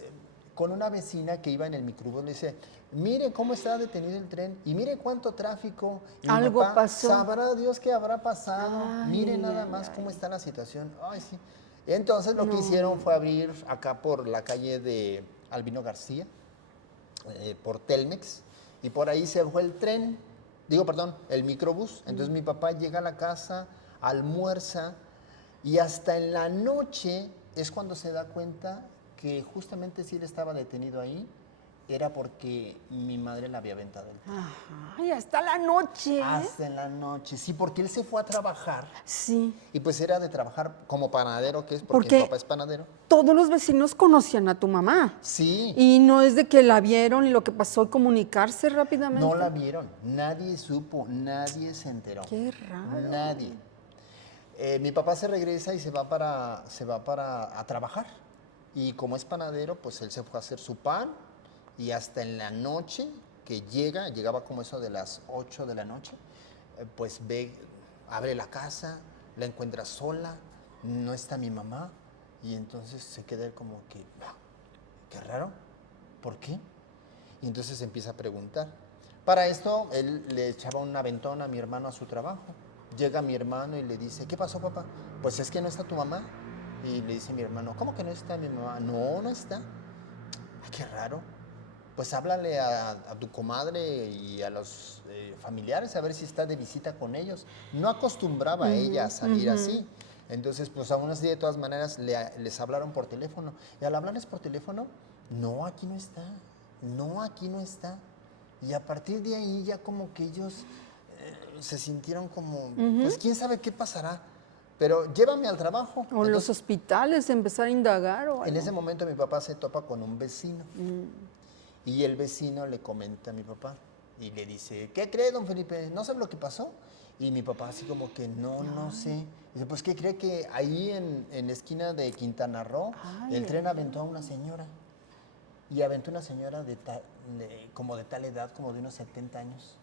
con una vecina que iba en el microbús, le dice, mire cómo está detenido el tren y mire cuánto tráfico. Y mi Algo papá, pasó. Sabrá Dios qué habrá pasado. Ay, Mire nada ay, más ay. cómo está la situación. Ay, sí. Entonces lo que hicieron fue abrir acá por la calle de Albino García, por Telmex, y por ahí se fue el tren, el microbús. Entonces mi papá llega a la casa, almuerza, y hasta en la noche es cuando se da cuenta que justamente si él estaba detenido ahí, era porque mi madre le había aventado el tren. Ay, hasta la noche. Hasta en la noche, sí, porque él se fue a trabajar. Sí. Y pues era de trabajar como panadero, que es porque Porque mi papá es panadero. todos los vecinos conocían a tu mamá. Sí. Y no es de que la vieron y lo que pasó y comunicarse rápidamente. No la vieron, nadie supo, nadie se enteró. Qué raro. Nadie. Mi papá se regresa y se va para a trabajar. Y como es panadero, pues él se fue a hacer su pan y hasta en la noche que llegaba como eso de las 8 de la noche, pues abre la casa, la encuentra sola, no está mi mamá y entonces se queda él como que, qué raro, ¿por qué? Y entonces empieza a preguntar. Para esto, él le echaba un aventón a mi hermano a su trabajo. Llega mi hermano y le dice, ¿qué pasó, papá? Pues es que no está tu mamá. Y le dice mi hermano, ¿cómo que no está mi mamá? No, no está. Ay, qué raro. Pues háblale a tu comadre y a los familiares a ver si está de visita con ellos. No acostumbraba ella a salir así. Entonces, pues aún así, de todas maneras, les hablaron por teléfono. Y al hablarles por teléfono, no, aquí no está. No, aquí no está. Y a partir de ahí ya como que ellos se sintieron como, pues quién sabe qué pasará. Pero llévame al trabajo. O en los hospitales empezar a indagar o En algo. ese momento mi papá se topa con un vecino. Y el vecino le comenta a mi papá y le dice, ¿qué cree, don Felipe? ¿No sabe lo que pasó? Y mi papá así como que, no sé. Dice, pues, ¿qué cree que ahí en la esquina de Quintana Roo, el tren aventó a una señora? Y aventó una señora como de tal edad, como de unos 70 años.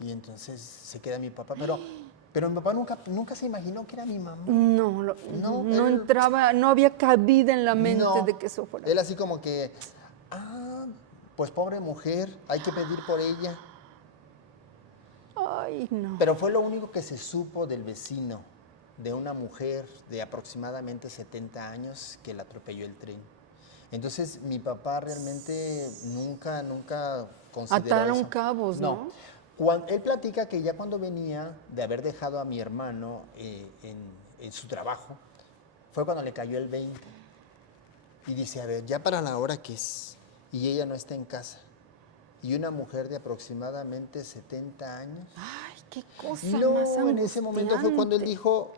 Y entonces se queda mi papá. Pero mi papá nunca se imaginó que era mi mamá. No, No, no él- entraba, no había cabida en la mente No, de que eso fuera. él así como que, pues pobre mujer, hay que pedir por ella. Ay, no. Pero fue lo único que se supo del vecino, de una mujer de aproximadamente 70 años que la atropelló el tren. Entonces, mi papá realmente nunca consideró Ataron eso. cabos, ¿no? Él platica que ya cuando venía de haber dejado a mi hermano en su trabajo, fue cuando le cayó el 20. Y dice, a ver, ya para la hora que es, y ella no está en casa. Y una mujer de aproximadamente 70 años. Ay, qué cosa No, más en ese momento fue cuando él angustiante. dijo,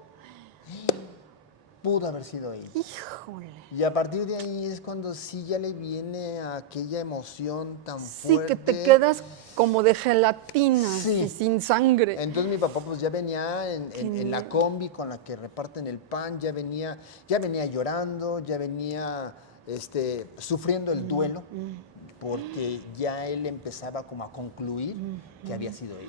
pudo haber sido ella. Híjole. Y a partir de ahí es cuando sí ya le viene aquella emoción tan Sí, fuerte. que te quedas como de gelatina, Sí. así, sin sangre. Entonces mi papá pues ya venía en la combi con la que reparten el pan, ya venía llorando, ya venía sufriendo el duelo, porque ya él empezaba como a concluir que había sido ella.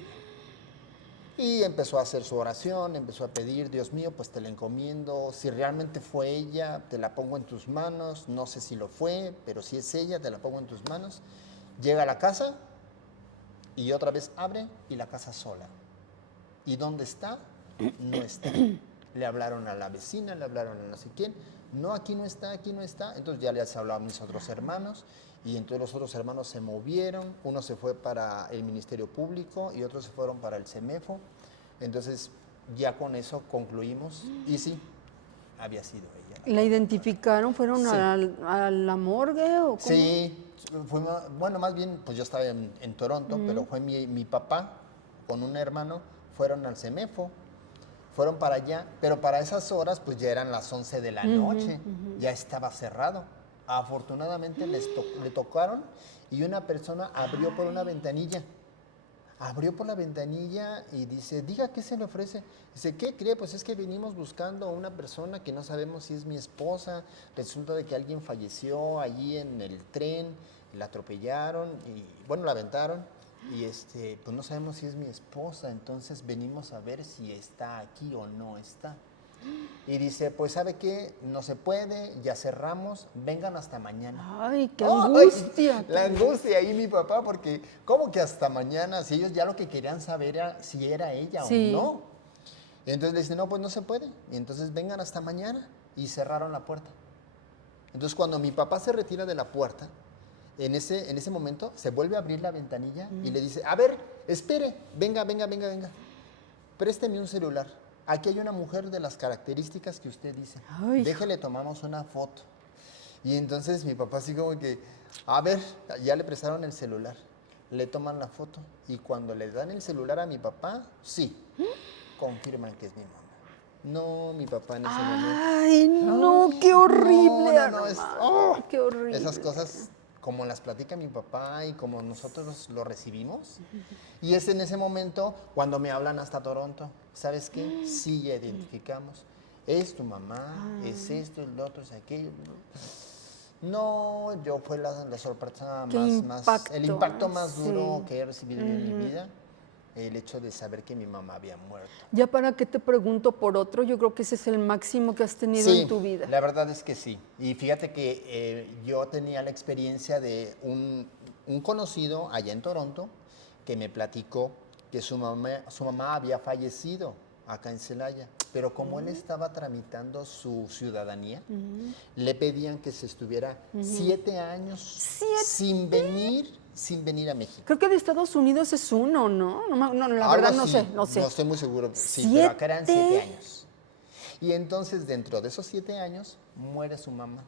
Y empezó a hacer su oración, empezó a pedir, Dios mío, pues te la encomiendo, si realmente fue ella, te la pongo en tus manos, no sé si lo fue, pero si es ella, te la pongo en tus manos. Llega a la casa y otra vez abre y la casa sola. ¿Y dónde está? No está. Le hablaron a la vecina, le hablaron a no sé quién, no, aquí no está, aquí no está. Entonces ya les hablaron mis otros hermanos y entonces los otros hermanos se movieron, uno se fue para el Ministerio Público y otros se fueron para el CEMEFO. Entonces ya con eso concluimos y sí, había sido ella. ¿La identificaron? ¿Fueron Sí. a la morgue o cómo? Sí, bueno, más bien, pues yo estaba en Toronto, pero fue mi papá con un hermano, fueron al CEMEFO, fueron para allá, pero para esas horas pues ya eran las 11 de la noche, ya estaba cerrado. Afortunadamente le tocaron y una persona abrió por una ventanilla. Abrió por la ventanilla y dice, diga, ¿qué se le ofrece? Dice, ¿qué cree? Pues es que venimos buscando a una persona que no sabemos si es mi esposa. Resulta de que alguien falleció allí en el tren, la atropellaron y, bueno, la aventaron. Y pues no sabemos si es mi esposa, entonces venimos a ver si está aquí o no está. Y dice, pues ¿sabe qué? No se puede, ya cerramos, vengan hasta mañana. Ay, qué ¡Ay! angustia. La angustia ahí mi papá, porque ¿cómo que hasta mañana? Si ellos ya lo que querían saber era si era ella Sí. o no. Y entonces le dicen, no, pues no se puede. Y entonces vengan hasta mañana. Y cerraron la puerta. Entonces cuando mi papá se retira de la puerta, en ese momento se vuelve a abrir la ventanilla y le dice, a ver, espere, venga. Présteme un celular. Aquí hay una mujer de las características que usted dice. Ay, Déjele, tomamos una foto. Y entonces mi papá así como que, a ver, ya le prestaron el celular. Le toman la foto. Y cuando le dan el celular a mi papá, sí, confirman que es mi mamá. No, mi papá en ese momento. Ay, no, qué horrible. No, Armando, qué horrible. Esas cosas, como las platica mi papá y como nosotros lo recibimos. Y es en ese momento cuando me hablan hasta Toronto. ¿Sabes qué? Sí, ya identificamos. Es tu mamá, es esto, es lo otro, es aquello. No, yo fue la sorpresa Qué el impacto más sí. duro que he recibido en mi vida. El hecho de saber que mi mamá había muerto. Ya para qué te pregunto por otro, yo creo que ese es el máximo que has tenido Sí, en tu vida. la verdad es que sí. Y fíjate que yo tenía la experiencia de un conocido allá en Toronto que me platicó que su mamá había fallecido acá en Celaya. Pero como él estaba tramitando su ciudadanía, le pedían que se estuviera 7 años sin venir a México. Creo que de Estados Unidos es 1, ¿no? No, la Algo verdad no así, sé, no sé. No estoy muy seguro, sí, pero acá eran 7 años. Y entonces, dentro de esos 7 años, muere su mamá.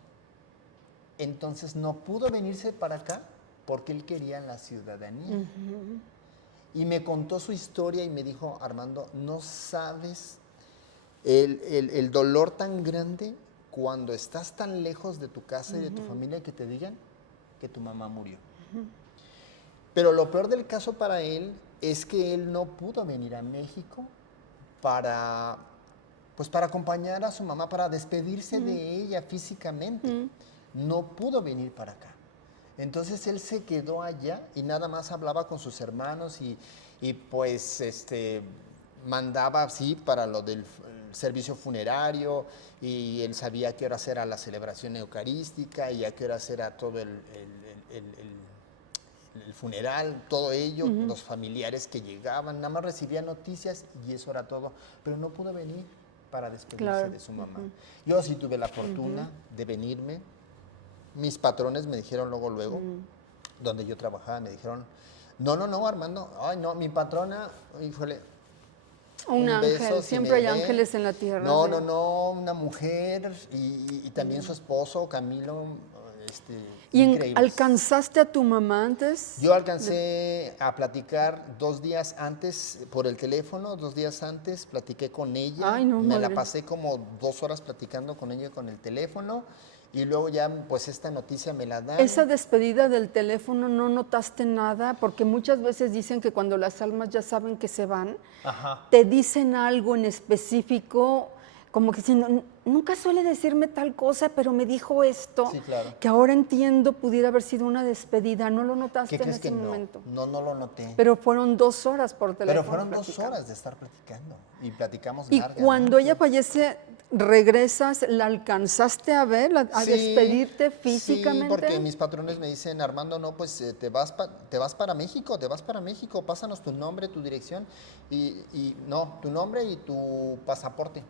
Entonces, no pudo venirse para acá porque él quería la ciudadanía. Y me contó su historia y me dijo, Armando, no sabes el dolor tan grande cuando estás tan lejos de tu casa y de tu familia que te digan que tu mamá murió. Pero lo peor del caso para él es que él no pudo venir a México para acompañar a su mamá, para despedirse de ella físicamente. No pudo venir para acá. Entonces él se quedó allá y nada más hablaba con sus hermanos y pues mandaba así para lo del servicio funerario y él sabía a qué horas era la celebración eucarística y a qué horas era todo el funeral, todo ello, los familiares que llegaban, nada más recibía noticias y eso era todo, pero no pudo venir para despedirse de su mamá. Yo sí tuve la fortuna de venirme. Mis patrones me dijeron luego, donde yo trabajaba, me dijeron, no, Armando, ay, no, mi patrona, híjole, un ángel, beso, si siempre hay me ve. ángeles en la tierra. No, una mujer y también su esposo, Camilo, ¿Y increíbles. alcanzaste a tu mamá antes? Yo alcancé a platicar 2 días antes por el teléfono, 2 días antes platiqué con ella. Ay, no, me la madre. pasé como 2 horas platicando con ella con el teléfono y luego ya pues esta noticia me la dan. Esa despedida del teléfono, ¿no notaste nada? Porque muchas veces dicen que cuando las almas ya saben que se van, te dicen algo en específico, como que si nunca suele decirme tal cosa, pero me dijo esto, Sí, claro. que ahora entiendo pudiera haber sido una despedida. ¿No lo notaste ¿Qué en crees ese que no? momento? No lo noté. Pero fueron 2 horas por teléfono. Pero fueron 2 platicando. horas de estar platicando y platicamos Y largamente. cuando ella fallece, regresas, ¿la alcanzaste a ver, a Sí, despedirte físicamente? Sí, porque mis patrones me dicen, Armando, no, pues te vas para México, pásanos tu nombre, tu dirección, no, tu nombre y tu pasaporte.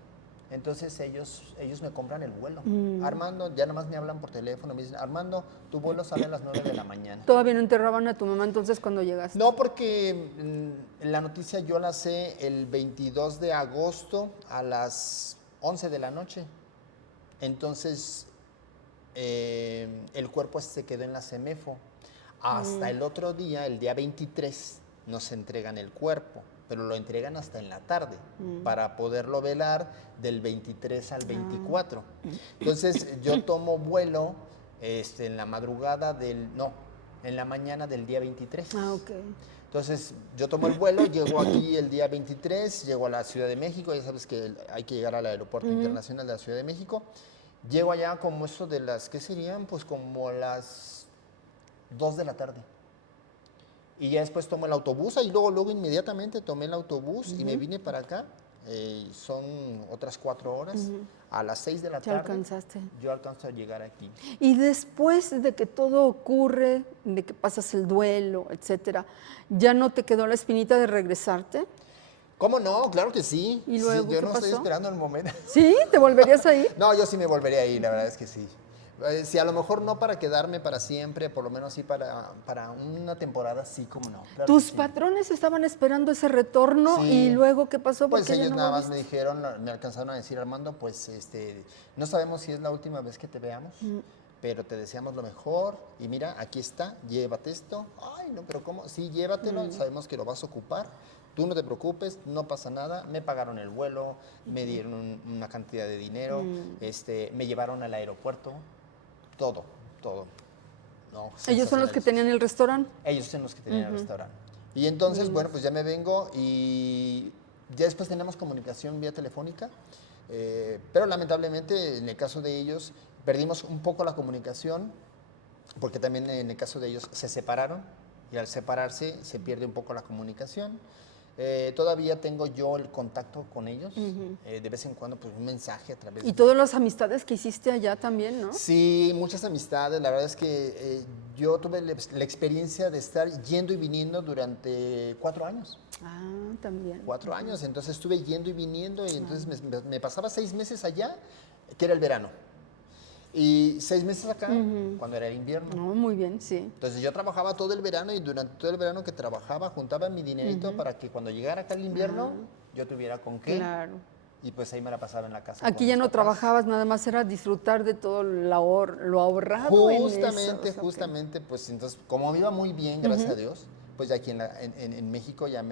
Entonces ellos me compran el vuelo. Armando, ya nada más me hablan por teléfono, me dicen, Armando, tu vuelo sale a las 9 de la mañana. Todavía no enterraban a tu mamá entonces cuando llegaste. No, porque la noticia yo la sé el 22 de agosto a las 11 de la noche. Entonces, el cuerpo se quedó en la CEMEFO. Hasta el otro día, el día 23, nos entregan el cuerpo, pero lo entregan hasta en la tarde para poderlo velar del 23 al 24. Entonces, yo tomo vuelo en la madrugada en la mañana del día 23. Ah, ok. Entonces, yo tomo el vuelo, llego aquí el día 23, llego a la Ciudad de México, ya sabes que hay que llegar al aeropuerto internacional de la Ciudad de México. Llego allá como eso de las, ¿qué serían? Pues como las 2 de la tarde. Y ya después tomo el autobús, y luego inmediatamente tomé el autobús y me vine para acá. Son otras 4 horas. A las 6 de la ¿Te tarde. alcanzaste? Yo alcanzo a llegar aquí. Y después de que todo ocurre, de que pasas el duelo, etcétera, ¿ya no te quedó la espinita de regresarte? ¿Cómo no? Claro que sí. ¿Y luego Sí, yo qué no estoy pasó? esperando el momento. ¿Sí? ¿Te volverías a ir? No, yo sí me volvería a ir, la verdad es que sí. Sí, a lo mejor no para quedarme para siempre, por lo menos sí para una temporada, sí, como no. Claro ¿Tus que sí. patrones estaban esperando ese retorno? Sí. ¿Y luego qué pasó? Pues Porque ya ellos no nada más me volviste. dijeron, me alcanzaron a decir, Armando, pues no sabemos si es la última vez que te veamos, pero te deseamos lo mejor y mira, aquí está, llévate esto. Ay, no, pero ¿cómo? Sí, llévatelo, sabemos que lo vas a ocupar. Tú no te preocupes, no pasa nada. Me pagaron el vuelo, me dieron una cantidad de dinero, me llevaron al aeropuerto, todo. No, ¿Ellos son los que sensacionales. tenían el restaurante? Ellos son los que tenían el restaurante. Y entonces, bueno, pues ya me vengo y ya después tenemos comunicación vía telefónica, pero lamentablemente en el caso de ellos perdimos un poco la comunicación porque también en el caso de ellos se separaron y al separarse se pierde un poco la comunicación. Todavía tengo yo el contacto con ellos, de vez en cuando pues un mensaje a través Y todas las amistades que hiciste allá también, ¿no? Sí, muchas amistades. La verdad es que yo tuve la experiencia de estar yendo y viniendo durante 4 años. Ah, también. 4 años, entonces estuve yendo y viniendo y entonces me pasaba 6 meses allá, que era el verano, y 6 meses acá, cuando era el invierno. No, muy bien, sí. Entonces yo trabajaba todo el verano y durante todo el verano que trabajaba juntaba mi dinerito para que cuando llegara acá el invierno yo tuviera con qué. Claro. Y pues ahí me la pasaba en la casa. Aquí con ya mis no papás. trabajabas, nada más era disfrutar de todo lo ahorrado en Justamente, eso. justamente, pues entonces, como me iba muy bien, gracias a Dios, pues ya aquí en México ya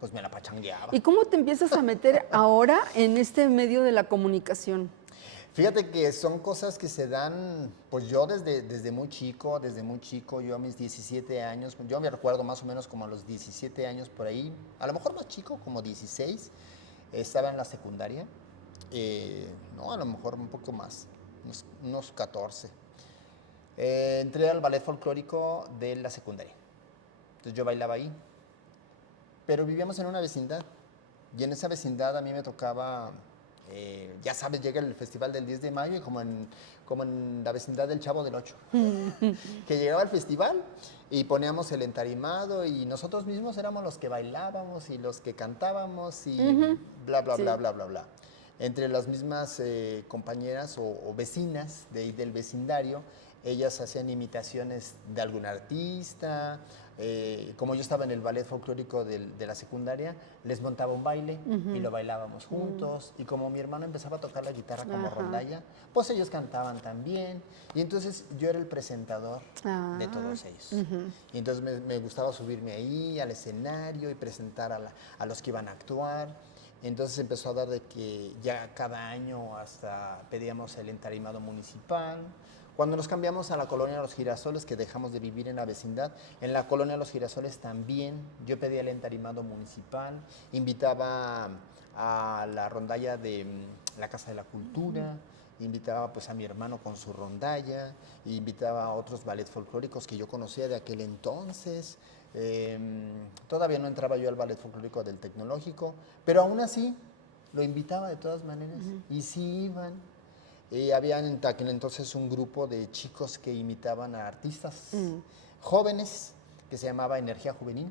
pues me la pachangueaba. ¿Y cómo te empiezas a meter ahora en este medio de la comunicación? Fíjate que son cosas que se dan, pues yo desde muy chico, yo a mis 17 años, yo me recuerdo más o menos como a los 17 años por ahí, a lo mejor más chico, como 16, estaba en la secundaria, no, a lo mejor un poco más, unos 14. Entré al ballet folclórico de la secundaria, entonces yo bailaba ahí, pero vivíamos en una vecindad, y en esa vecindad a mí me tocaba, ya sabes, llega el festival del 10 de mayo y como en la vecindad del Chavo del Ocho, que llegaba el festival y poníamos el entarimado y nosotros mismos éramos los que bailábamos y los que cantábamos y bla, bla, Sí. bla, bla, bla, bla. Entre las mismas compañeras o vecinas de ahí del vecindario, ellas hacían imitaciones de algún artista. Como yo estaba en el ballet folclórico de la secundaria, les montaba un baile y lo bailábamos juntos. Y como mi hermano empezaba a tocar la guitarra como rondalla, pues ellos cantaban también. Y entonces yo era el presentador de todos ellos. Y entonces me gustaba subirme ahí al escenario y presentar a los que iban a actuar. Entonces empezó a dar de que ya cada año hasta pedíamos el entarimado municipal. Cuando nos cambiamos a la colonia Los Girasoles, que dejamos de vivir en la vecindad, en la colonia Los Girasoles también yo pedía el entarimado municipal, invitaba a la rondalla de la Casa de la Cultura, invitaba pues a mi hermano con su rondalla, invitaba a otros ballet folclóricos que yo conocía de aquel entonces. Todavía no entraba yo al ballet folclórico del Tecnológico, pero aún así lo invitaba de todas maneras y sí iban. Había en aquel entonces un grupo de chicos que imitaban a artistas jóvenes que se llamaba Energía Juvenil.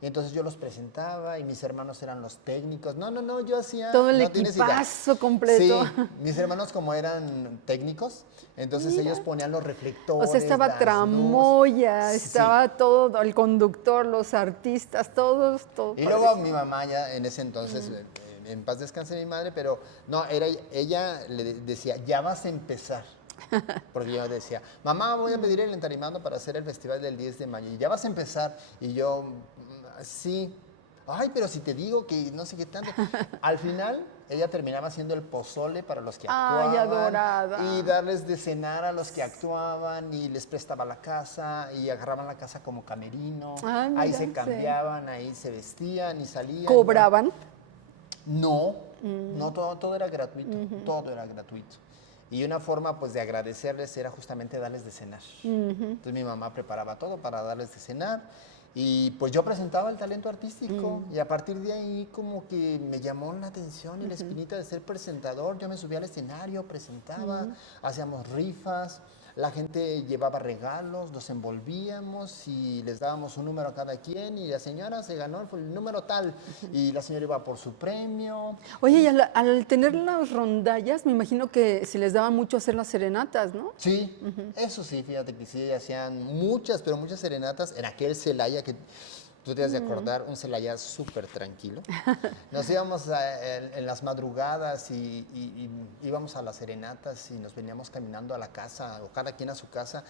Y entonces yo los presentaba y mis hermanos eran los técnicos. No, yo hacía... Todo el no tienes idea. equipazo completo. Sí, mis hermanos como eran técnicos, entonces ellos ponían los O reflectores, sea, estaba las tramoya, luces. estaba todo, el conductor, los artistas, todos, todo. Y luego mi mamá ya en ese entonces, en paz descanse mi madre, pero no, ella le decía, ya vas a empezar. Porque yo decía, mamá, voy a pedir el entarimado para hacer el festival del 10 de mayo. Y ya vas a empezar. Y yo, sí. Ay, pero si te digo que no sé qué tanto. Al final, ella terminaba haciendo el pozole para los que Ay, actuaban. adorada. Y darles de cenar a los que actuaban. Y les prestaba la casa. Y agarraban la casa como camerino. Ah, Ahí mira, se sí. cambiaban, ahí se vestían y salían. ¿Cobraban? No, no, todo era gratuito, todo era gratuito. Y una forma pues de agradecerles era justamente darles de cenar. Entonces mi mamá preparaba todo para darles de cenar y pues yo presentaba el talento artístico y a partir de ahí como que me llamó la atención y la espinita de ser presentador. Yo me subía al escenario, presentaba, hacíamos rifas. La gente llevaba regalos, los envolvíamos y les dábamos un número a cada quien y la señora se ganó el número tal y la señora iba por su premio. Oye, y al tener las rondallas, me imagino que se les daba mucho hacer las serenatas, ¿no? Sí, eso sí, fíjate que sí, hacían muchas, pero muchas serenatas en aquel Celaya que tú te has de acordar, un Celaya súper tranquilo. Nos íbamos en las madrugadas y íbamos a las serenatas y nos veníamos caminando a la casa, o cada quien a su casa,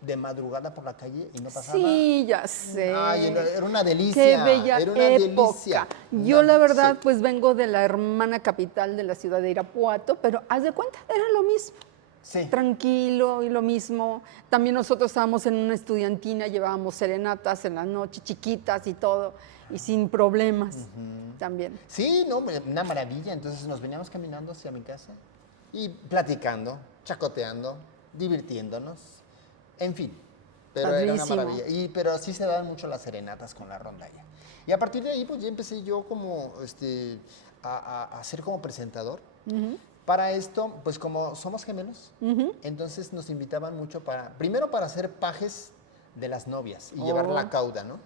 de madrugada por la calle y no pasaba. Sí, ya sé. Ay, era una delicia. Qué bella era una época. delicia. Yo la verdad Sí. pues vengo de la hermana capital de la ciudad de Irapuato, pero haz de cuenta, era lo mismo. Sí. Tranquilo y lo mismo. También nosotros estábamos en una estudiantina, llevábamos serenatas en la noche, chiquitas y todo, y sin problemas también. Sí, no, una maravilla. Entonces nos veníamos caminando hacia mi casa y platicando, chacoteando, divirtiéndonos, en fin. Pero era una Padrísimo. maravilla. Pero sí se daban mucho las serenatas con la rondalla. Y a partir de ahí, pues ya empecé yo como a ser como presentador. Para esto, pues como somos gemelos, entonces nos invitaban mucho primero para hacer pajes de las novias y llevar la cauda, ¿no?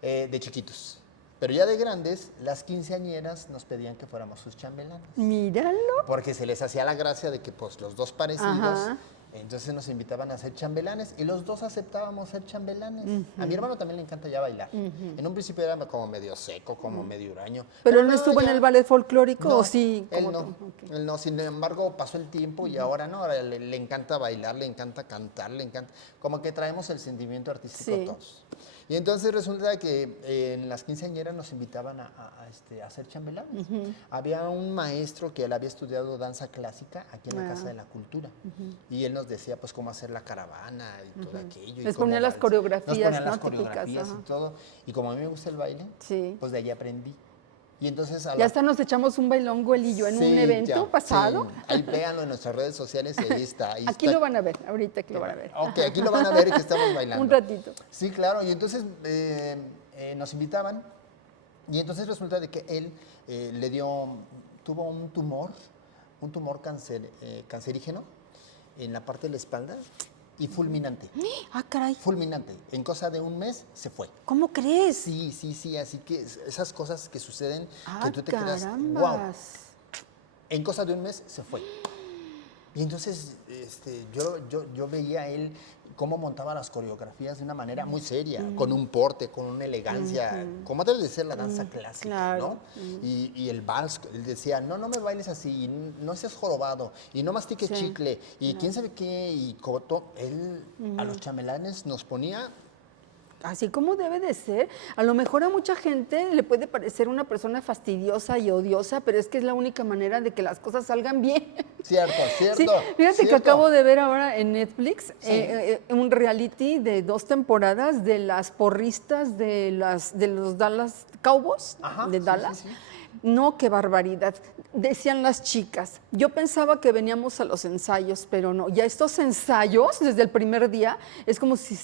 De chiquitos. Pero ya de grandes, las quinceañeras nos pedían que fuéramos sus chambelanes. Míralo. Porque se les hacía la gracia de que pues los dos parecidos, Ajá. entonces nos invitaban a ser chambelanes y los dos aceptábamos ser chambelanes. A mi hermano también le encanta ya bailar. En un principio era como medio seco, como medio huraño. ¿Pero no estuvo en ya- el ballet folclórico No, o sí? él como no, tú? Ok. él no. Sin embargo, pasó el tiempo y ahora no, ahora le encanta bailar, le encanta cantar, le encanta. Como que traemos el sentimiento artístico Sí. todos. Y entonces resulta que en las quinceañeras nos invitaban a hacer chambelanes. Había un maestro que él había estudiado danza clásica aquí en la Casa de la Cultura. Y él nos decía pues cómo hacer la caravana y todo aquello. y Les cómo ponía las valsa. coreografías, Nos ponían ¿no? las Típicas, coreografías ajá. y todo. Y como a mí me gusta el baile, Sí. pues de allí aprendí. Y entonces a Ya la hasta nos echamos un bailongo él y yo en un Sí, evento ya, pasado. sí. Ahí véanlo en nuestras redes sociales y ahí está. Ahí Aquí está. lo van a ver, ahorita que lo van a ver. Ok, aquí lo van a ver que estamos bailando. Un ratito. Sí, claro. Y entonces nos invitaban y entonces resulta de que él tuvo un tumor cancerígeno en la parte de la espalda y fulminante. Ah, caray. Fulminante. En cosa de un mes se fue. ¿Cómo crees? Sí, sí, sí. Así que esas cosas que suceden Ah, que tú te quedas, wow. carambas. En cosa de un mes se fue. Y entonces yo veía a él cómo montaba las coreografías de una manera muy seria, con un porte, con una elegancia, como debe de ser la danza clásica, claro. ¿no? Y el vals, él decía, no me bailes así, no seas jorobado, y no mastiques Sí, chicle, y quién sabe qué, y él a los chamelanes nos ponía. Así como debe de ser. A lo mejor a mucha gente le puede parecer una persona fastidiosa y odiosa, pero es que es la única manera de que las cosas salgan bien. Cierto, cierto. Sí, fíjate que cierto. acabo de ver ahora en Netflix Sí. un reality de 2 temporadas de las porristas de los Dallas Cowboys, Ajá, de sí, Dallas. sí, sí. No, qué barbaridad. Decían las chicas, yo pensaba que veníamos a los ensayos, pero no. Ya estos ensayos, desde el primer día, es como si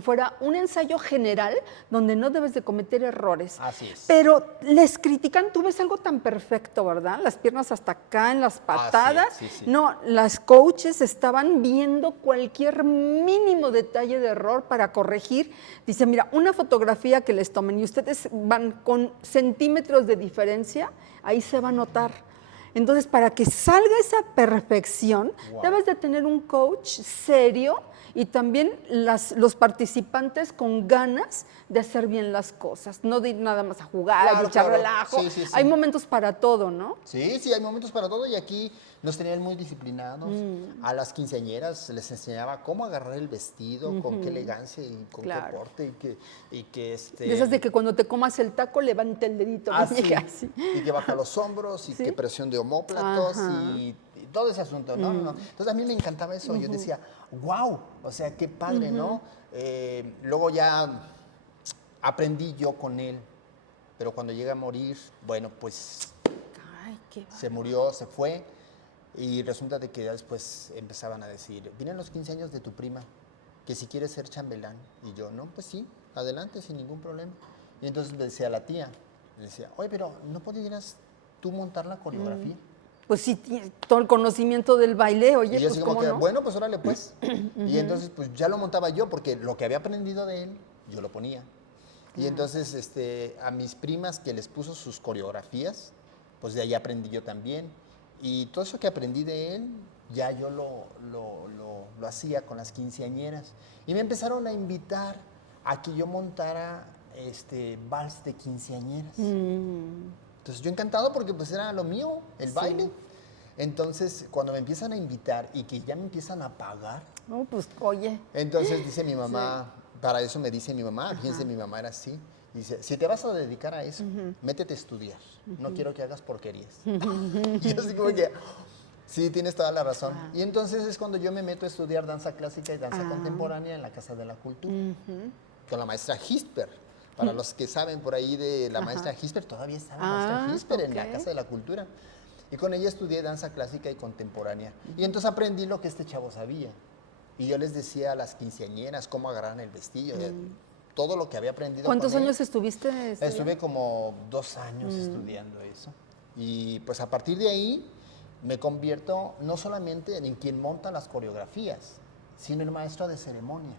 fuera un ensayo general donde no debes de cometer errores. Así es. Pero les critican, tú ves algo tan perfecto, ¿verdad? Las piernas hasta acá, en las patadas. sí, sí. No, las coaches estaban viendo cualquier mínimo detalle de error para corregir. Dice, mira, una fotografía que les tomen y ustedes van con centímetros de diferencia, ahí se va a notar. Entonces, para que salga esa perfección, Wow. debes de tener un coach serio y también los participantes con ganas de hacer bien las cosas, no de ir nada más a jugar, Claro, a echar claro. relajo. Sí, sí, sí. Hay momentos para todo, ¿no? Sí, sí, hay momentos para todo y aquí nos tenían muy disciplinados. A las quinceañeras les enseñaba cómo agarrar el vestido, con qué elegancia y con Claro. qué porte y que De esas de que cuando te comas el taco, levante el dedito. así, muñeca, así. y que baja los hombros y ¿Sí? que presión de omóplatos Ajá. y todo ese asunto, ¿no? No. Entonces a mí me encantaba eso. Yo decía, wow, o sea, qué padre, ¿no? Luego ya aprendí yo con él, pero cuando llega a morir, bueno, pues Ay, qué se murió, se fue, y resulta de que ya después empezaban a decir, vienen los 15 años de tu prima, que si quieres ser chambelán. Y yo, no, pues sí, adelante, sin ningún problema. Y entonces le decía a la tía, le decía, oye, pero ¿no podrías tú montar la coreografía? Pues sí, todo el conocimiento del baile, oye, Y yo pues así como cómo que, no. bueno, pues órale pues. Y entonces pues ya lo montaba yo, porque lo que había aprendido de él, yo lo ponía. Y entonces a mis primas que les puso sus coreografías, pues de ahí aprendí yo también. Y todo eso que aprendí de él, ya yo lo hacía con las quinceañeras. Y me empezaron a invitar a que yo montara vals de quinceañeras. Entonces yo encantado porque pues era lo mío, el Sí. baile. Entonces cuando me empiezan a invitar y que ya me empiezan a pagar, No, pues oye, entonces dice mi mamá, para eso me dice mi mamá, fíjense, mi mamá era así. Dice, si te vas a dedicar a eso, métete a estudiar. No quiero que hagas porquerías. Y yo así como que, sí, tienes toda la razón. Y entonces es cuando yo me meto a estudiar danza clásica y danza contemporánea en la Casa de la Cultura. Con la maestra Gisper. Para los que saben por ahí de la maestra Gisper, todavía está la maestra Gisper en la ok. Casa de la Cultura. Y con ella estudié danza clásica y contemporánea. Y entonces aprendí lo que este chavo sabía. Y yo les decía a las quinceañeras cómo agarraran el vestido. Todo lo que había aprendido. ¿cuántos con él. años estuviste? Estuve como 2 años estudiando eso. Y pues a partir de ahí me convierto no solamente en quien monta las coreografías, sino en maestro de ceremonias.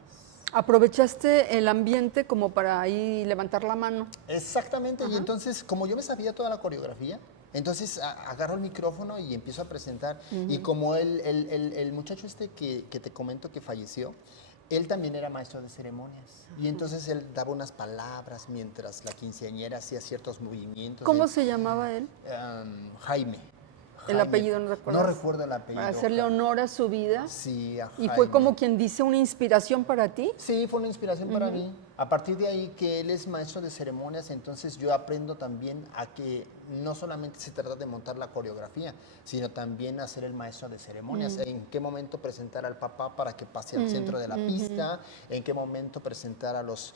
Aprovechaste el ambiente como para ahí levantar la mano. Exactamente, y entonces como yo me sabía toda la coreografía, entonces agarro el micrófono y empiezo a presentar. Y como el muchacho este que te comento que falleció, él también era maestro de ceremonias. Y entonces él daba unas palabras mientras la quinceañera hacía ciertos movimientos. ¿Cómo se llamaba él? Jaime. El apellido, ¿no recuerdas? No recuerdo el apellido. Para hacerle honor a su vida. Sí, a Y Jaime. fue como quien dice una inspiración para ti. Sí, fue una inspiración para mí. A partir de ahí que él es maestro de ceremonias, entonces yo aprendo también a que no solamente se trata de montar la coreografía, sino también a ser el maestro de ceremonias. En qué momento presentar al papá para que pase al centro de la pista, en qué momento presentar a los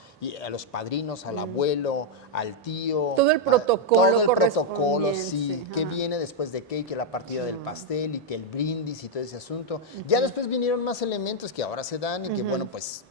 padrinos, al abuelo, al tío. Todo el protocolo todo el protocolo, sí. correspondiente, ¿Qué ajá. viene después de qué? Que la partida del pastel y que el brindis y todo ese asunto. Ya después vinieron más elementos que ahora se dan y que, bueno, pues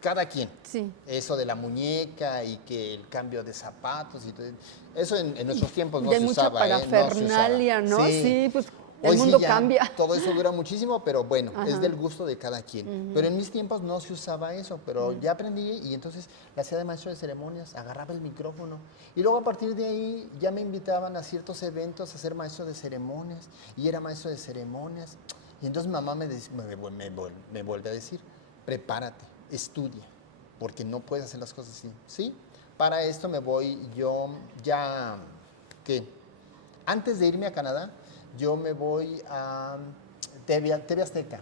cada quien. Sí. Eso de la muñeca y que el cambio de zapatos y todo. Eso en nuestros tiempos no Y hay se mucha usaba. parafernalia, No se usaba. ¿no? Sí, pues Hoy el sí mundo ya cambia. todo eso dura muchísimo, pero bueno, Ajá. es del gusto de cada quien. Pero en mis tiempos no se usaba eso, pero ya aprendí y entonces la hacía de maestro de ceremonias, agarraba el micrófono y luego a partir de ahí ya me invitaban a ciertos eventos a ser maestro de ceremonias y era maestro de ceremonias. Y entonces mi mamá me vuelve a decir, prepárate, estudia, porque no puedes hacer las cosas así. ¿Sí? Para esto me voy yo ya, ¿qué? Antes de irme a Canadá, yo me voy a TV Azteca.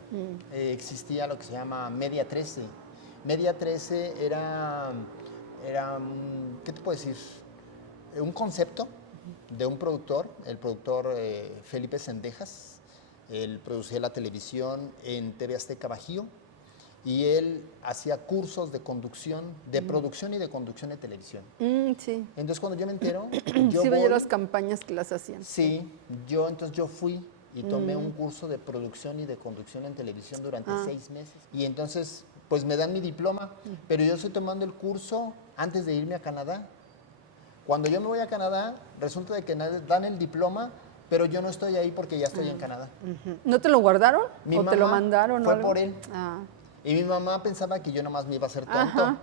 Existía lo que se llama Media 13. Media 13 era ¿qué te puedo decir? Un concepto de un productor, el productor Felipe Sendejas. Él producía la televisión en TV Azteca Bajío y él hacía cursos de conducción, de producción y de conducción de televisión. Sí. Entonces cuando yo me entero, yo Sí veía voy, las campañas que las hacían. sí, entonces yo fui y tomé un curso de producción y de conducción en televisión durante 6 meses. Y entonces, pues me dan mi diploma, pero yo estoy tomando el curso antes de irme a Canadá. Cuando yo me voy a Canadá, resulta de que dan el diploma, pero yo no estoy ahí porque ya estoy en Canadá. ¿No te lo guardaron? Mi ¿O te lo mamá mandaron? fue o algo? por él. Ah. Y mi mamá pensaba que yo nomás me iba a hacer tonto. Ajá.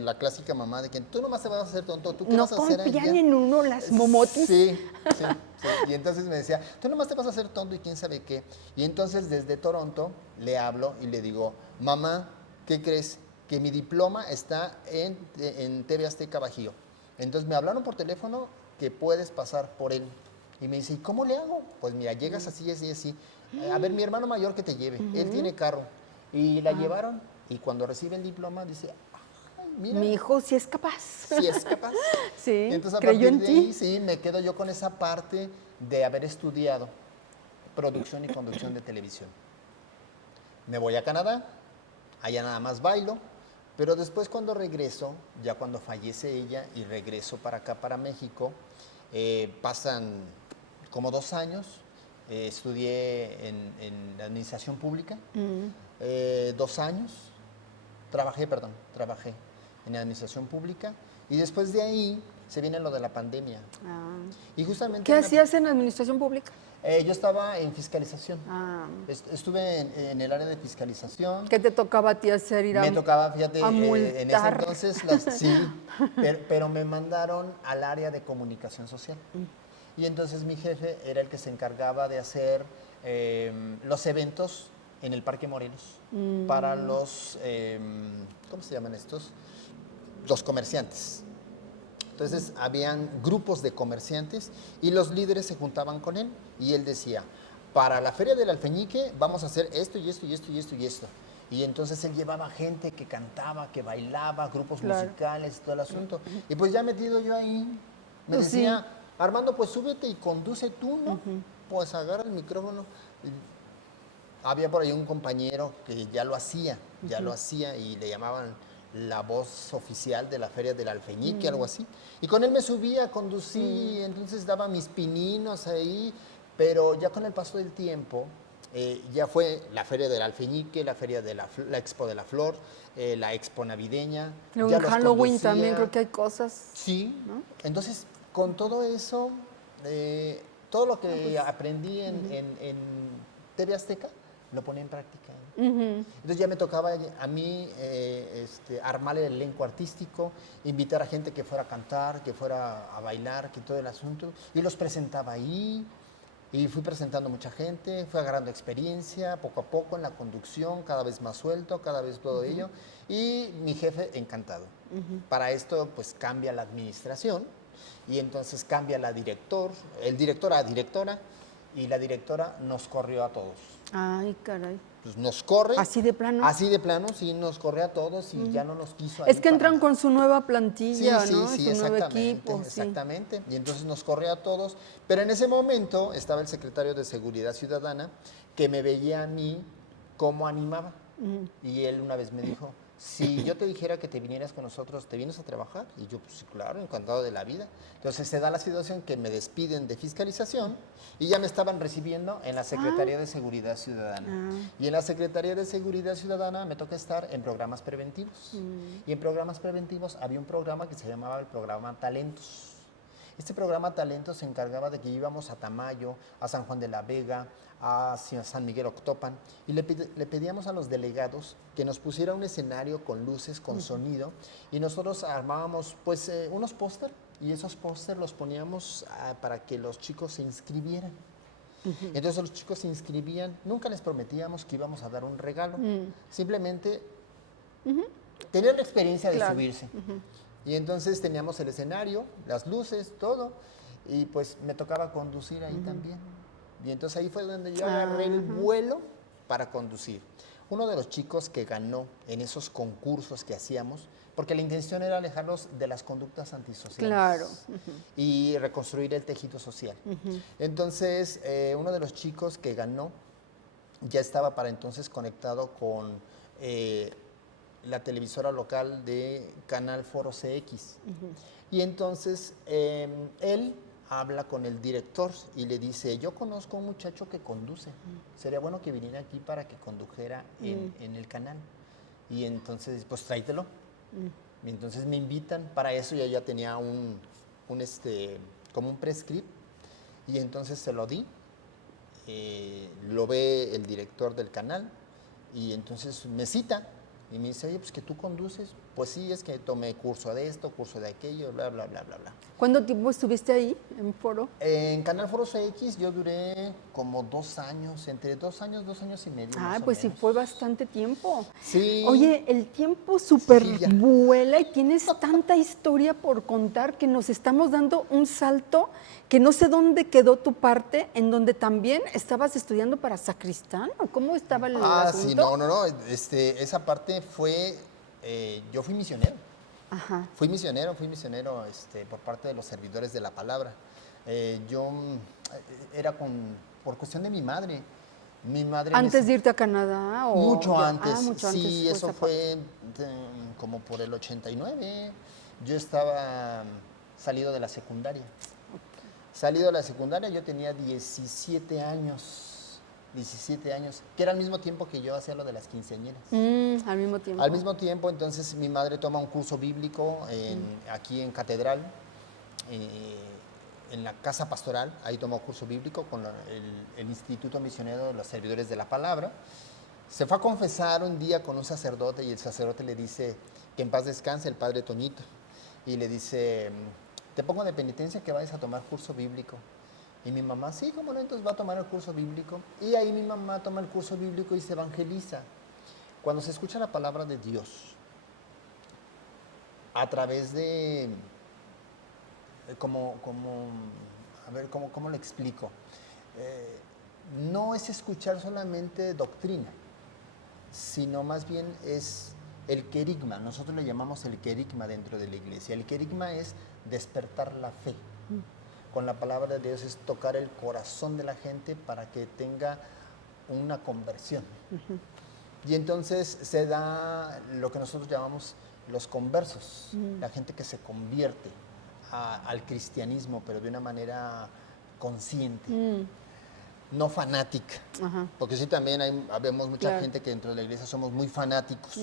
La clásica mamá de que tú nomás te vas a hacer tonto, ¿tú qué No vas a hacer allá? confían en uno las momotis. Sí. Y entonces me decía, tú nomás te vas a hacer tonto y quién sabe qué. Y entonces desde Toronto le hablo y le digo, mamá, ¿qué crees? Que mi diploma está en TV Azteca Bajío. Entonces me hablaron por teléfono que puedes pasar por él. Y me dice, ¿y cómo le hago? Pues mira, llegas así, así, así. A ver, mi hermano mayor que te lleve. Él tiene carro. Y la llevaron. Y cuando recibe el diploma dice, ay, mira, Mi hijo sí es capaz. sí es capaz. Sí, Entonces, a creyó partir en de ti. ahí, sí, me quedo yo con esa parte de haber estudiado producción y conducción de televisión. Me voy a Canadá, allá nada más bailo, pero después cuando regreso, ya cuando fallece ella y regreso para acá, para México, pasan como 2 años, estudié en la administración pública, 2 años, trabajé en la administración pública y después de ahí se viene lo de la pandemia. Ah. Y justamente ¿Qué hacías en administración pública? yo estaba en fiscalización. Ah. Estuve en el área de fiscalización. ¿Qué te tocaba a ti hacer? Ir a, Me tocaba, fíjate, a en ese multar. entonces, sí, pero me mandaron al área de comunicación social. Y entonces mi jefe era el que se encargaba de hacer los eventos en el Parque Morelos para los, ¿cómo se llaman estos? Los comerciantes. Entonces, habían grupos de comerciantes y los líderes se juntaban con él y él decía, para la Feria del Alfeñique vamos a hacer esto y esto y esto y esto y esto. Y entonces él llevaba gente que cantaba, que bailaba, grupos Claro. musicales, todo el asunto. Y pues ya metido yo ahí, me Pues decía, sí. Armando, pues súbete y conduce tú, ¿no? Pues agarra el micrófono. Había por ahí un compañero que ya lo hacía y le llamaban la voz oficial de la Feria del Alfeñique, algo así. Y con él me subía, conducí, entonces daba mis pininos ahí, pero ya con el paso del tiempo, ya fue la Feria del Alfeñique, la Feria de la Expo de la Flor, la Expo Navideña. Luego ya en los Halloween conducía. también creo que hay cosas. Sí, ¿no? entonces con todo eso, todo todo lo que aprendí en TV Azteca, lo ponía en práctica. Entonces ya me tocaba a mí armar el elenco artístico, invitar a gente que fuera a cantar, que fuera a bailar, que todo el asunto, y los presentaba ahí, y fui presentando mucha gente, fui agarrando experiencia, poco a poco en la conducción, cada vez más suelto, cada vez todo ello, y mi jefe encantado. Para esto, pues cambia la administración, y entonces cambia el director a directora, y la directora nos corrió a todos. Ay, caray. Pues nos corre. ¿Así de plano? Así de plano, sí, nos corre a todos y ya no nos quiso. Es ahí que entran para- con su nueva plantilla, Sí, ¿no? sí, Su nuevo exactamente, equipo. Sí. exactamente. Y entonces nos corre a todos. Pero en ese momento estaba el secretario de Seguridad Ciudadana que me veía a mí cómo animaba. Y él una vez me dijo, si yo te dijera que te vinieras con nosotros, ¿te vienes a trabajar? Y yo, pues claro, encantado de la vida. Entonces se da la situación que me despiden de fiscalización y ya me estaban recibiendo en la Secretaría de Seguridad Ciudadana. Y en la Secretaría de Seguridad Ciudadana me toca estar en programas preventivos. Y en programas preventivos había un programa que se llamaba el programa Talentos. Este programa Talentos se encargaba de que íbamos a Tamayo, a San Juan de la Vega, a San Miguel Octopan, y le pedíamos a los delegados que nos pusiera un escenario con luces, con sonido, y nosotros armábamos pues unos póster, y esos póster los poníamos para que los chicos se inscribieran. Entonces los chicos se inscribían, nunca les prometíamos que íbamos a dar un regalo, simplemente tenían la experiencia de Claro. subirse. Y entonces teníamos el escenario, las luces, todo, y pues me tocaba conducir ahí también. Y entonces ahí fue donde yo agarré el vuelo para conducir. Uno de los chicos que ganó en esos concursos que hacíamos, porque la intención era alejarlos de las conductas antisociales. Claro. Y reconstruir el tejido social. Entonces, uno de los chicos que ganó ya estaba para entonces conectado con la televisora local de Canal Foro CX. Y entonces él habla con el director y le dice, yo conozco a un muchacho que conduce, sería bueno que viniera aquí para que condujera en el canal. Y entonces, pues tráetelo. Y entonces me invitan, para eso ya tenía como un prescript, y entonces se lo di, lo ve el director del canal, y entonces me cita, y me dice, oye, pues que tú conduces, pues sí, es que tomé curso de esto, curso de aquello, bla, bla, bla, bla, bla. ¿Cuánto tiempo estuviste ahí en Foro? En Canal Foro CX yo duré como 2 años, entre 2 años, 2 años y medio. Ah, más o pues sí, menos. fue bastante tiempo. Sí. Oye, el tiempo súper Sí, ya. vuela y tienes tanta historia por contar que nos estamos dando un salto que no sé dónde quedó tu parte, en donde también estabas estudiando para sacristán, ¿o cómo estaba el asunto? Sí, no, esa parte fue, yo fui misionero. Ajá. Fui misionero por parte de los servidores de la palabra. Yo era por cuestión de mi madre. Mi madre ¿Antes de irte a Canadá? O mucho ya? antes. Mucho antes Sí, fue eso esa fue como por el 89. Yo estaba salido de la secundaria. Salido de la secundaria, yo tenía 17 años. 17 años, que era al mismo tiempo que yo hacía lo de las quinceañeras. Al mismo tiempo. Al mismo tiempo, entonces, mi madre toma un curso bíblico aquí en Catedral, en la Casa Pastoral. Ahí tomó curso bíblico con el Instituto Misionero de los Servidores de la Palabra. Se fue a confesar un día con un sacerdote y el sacerdote le dice que en paz descanse el padre Toñito. Y le dice, te pongo de penitencia que vayas a tomar curso bíblico. Y mi mamá, sí, cómo no, entonces va a tomar el curso bíblico. Y ahí mi mamá toma el curso bíblico y se evangeliza. Cuando se escucha la palabra de Dios, a través de, ¿cómo lo explico? No es escuchar solamente doctrina, sino más bien es el querigma. Nosotros le llamamos el querigma dentro de la iglesia. El querigma es despertar la fe. Con la palabra de Dios es tocar el corazón de la gente para que tenga una conversión. Y entonces se da lo que nosotros llamamos los conversos, la gente que se convierte al cristianismo, pero de una manera consciente, no fanática. Ajá. Porque sí, también vemos mucha Claro. gente que dentro de la iglesia somos muy fanáticos.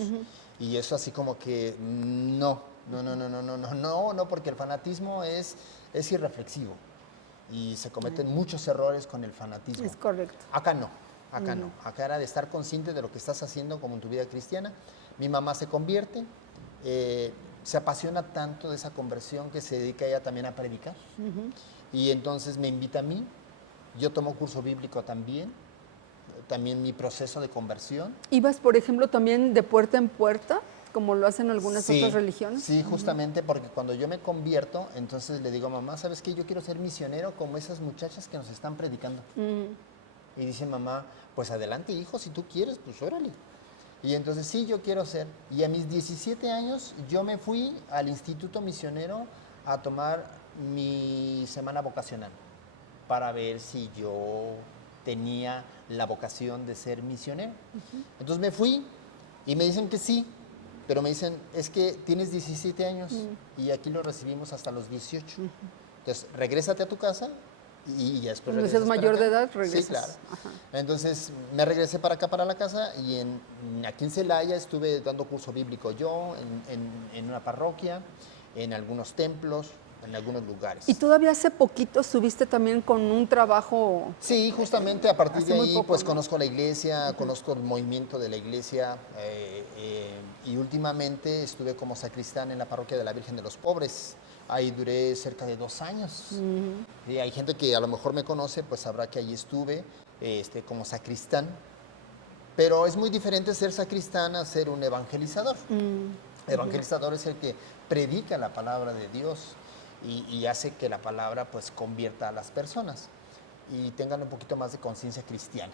Y eso así como que no, porque el fanatismo es irreflexivo. y se cometen muchos errores con el fanatismo. Es correcto. Acá no, acá no. Acá era de estar consciente de lo que estás haciendo como en tu vida cristiana. Mi mamá se convierte, se apasiona tanto de esa conversión que se dedica ella también a predicar. Y entonces me invita a mí, yo tomo curso bíblico también mi proceso de conversión. ¿Ibas, por ejemplo, también de puerta en puerta, como lo hacen algunas Sí, otras religiones? Sí, justamente porque cuando yo me convierto, entonces le digo a mamá, ¿sabes qué? Yo quiero ser misionero como esas muchachas que nos están predicando. Y dice mamá, pues adelante, hijo, si tú quieres, pues órale. Y entonces sí, yo quiero ser. Y a mis 17 años yo me fui al Instituto Misionero a tomar mi semana vocacional para ver si yo tenía la vocación de ser misionero. Entonces me fui y me dicen que sí, pero me dicen, es que tienes 17 años y aquí lo recibimos hasta los 18. Entonces, regrésate a tu casa y ya después Cuando regresas seas mayor para de acá. edad, regresas. Sí, claro. Ajá. Entonces, me regresé para acá, para la casa, y aquí en Celaya estuve dando curso bíblico yo, en una parroquia, en algunos templos, en algunos lugares. Y todavía hace poquito estuviste también con un trabajo. Sí, justamente a partir Hace de muy ahí, poco, pues ¿no? conozco la iglesia, conozco el movimiento de la iglesia, y últimamente estuve como sacristán en la parroquia de la Virgen de los Pobres. Ahí duré cerca de 2 años. Y hay gente que a lo mejor me conoce, pues sabrá que allí estuve como sacristán. Pero es muy diferente ser sacristán a ser un evangelizador. El evangelizador es el que predica la palabra de Dios y hace que la palabra pues convierta a las personas y tengan un poquito más de conciencia cristiana.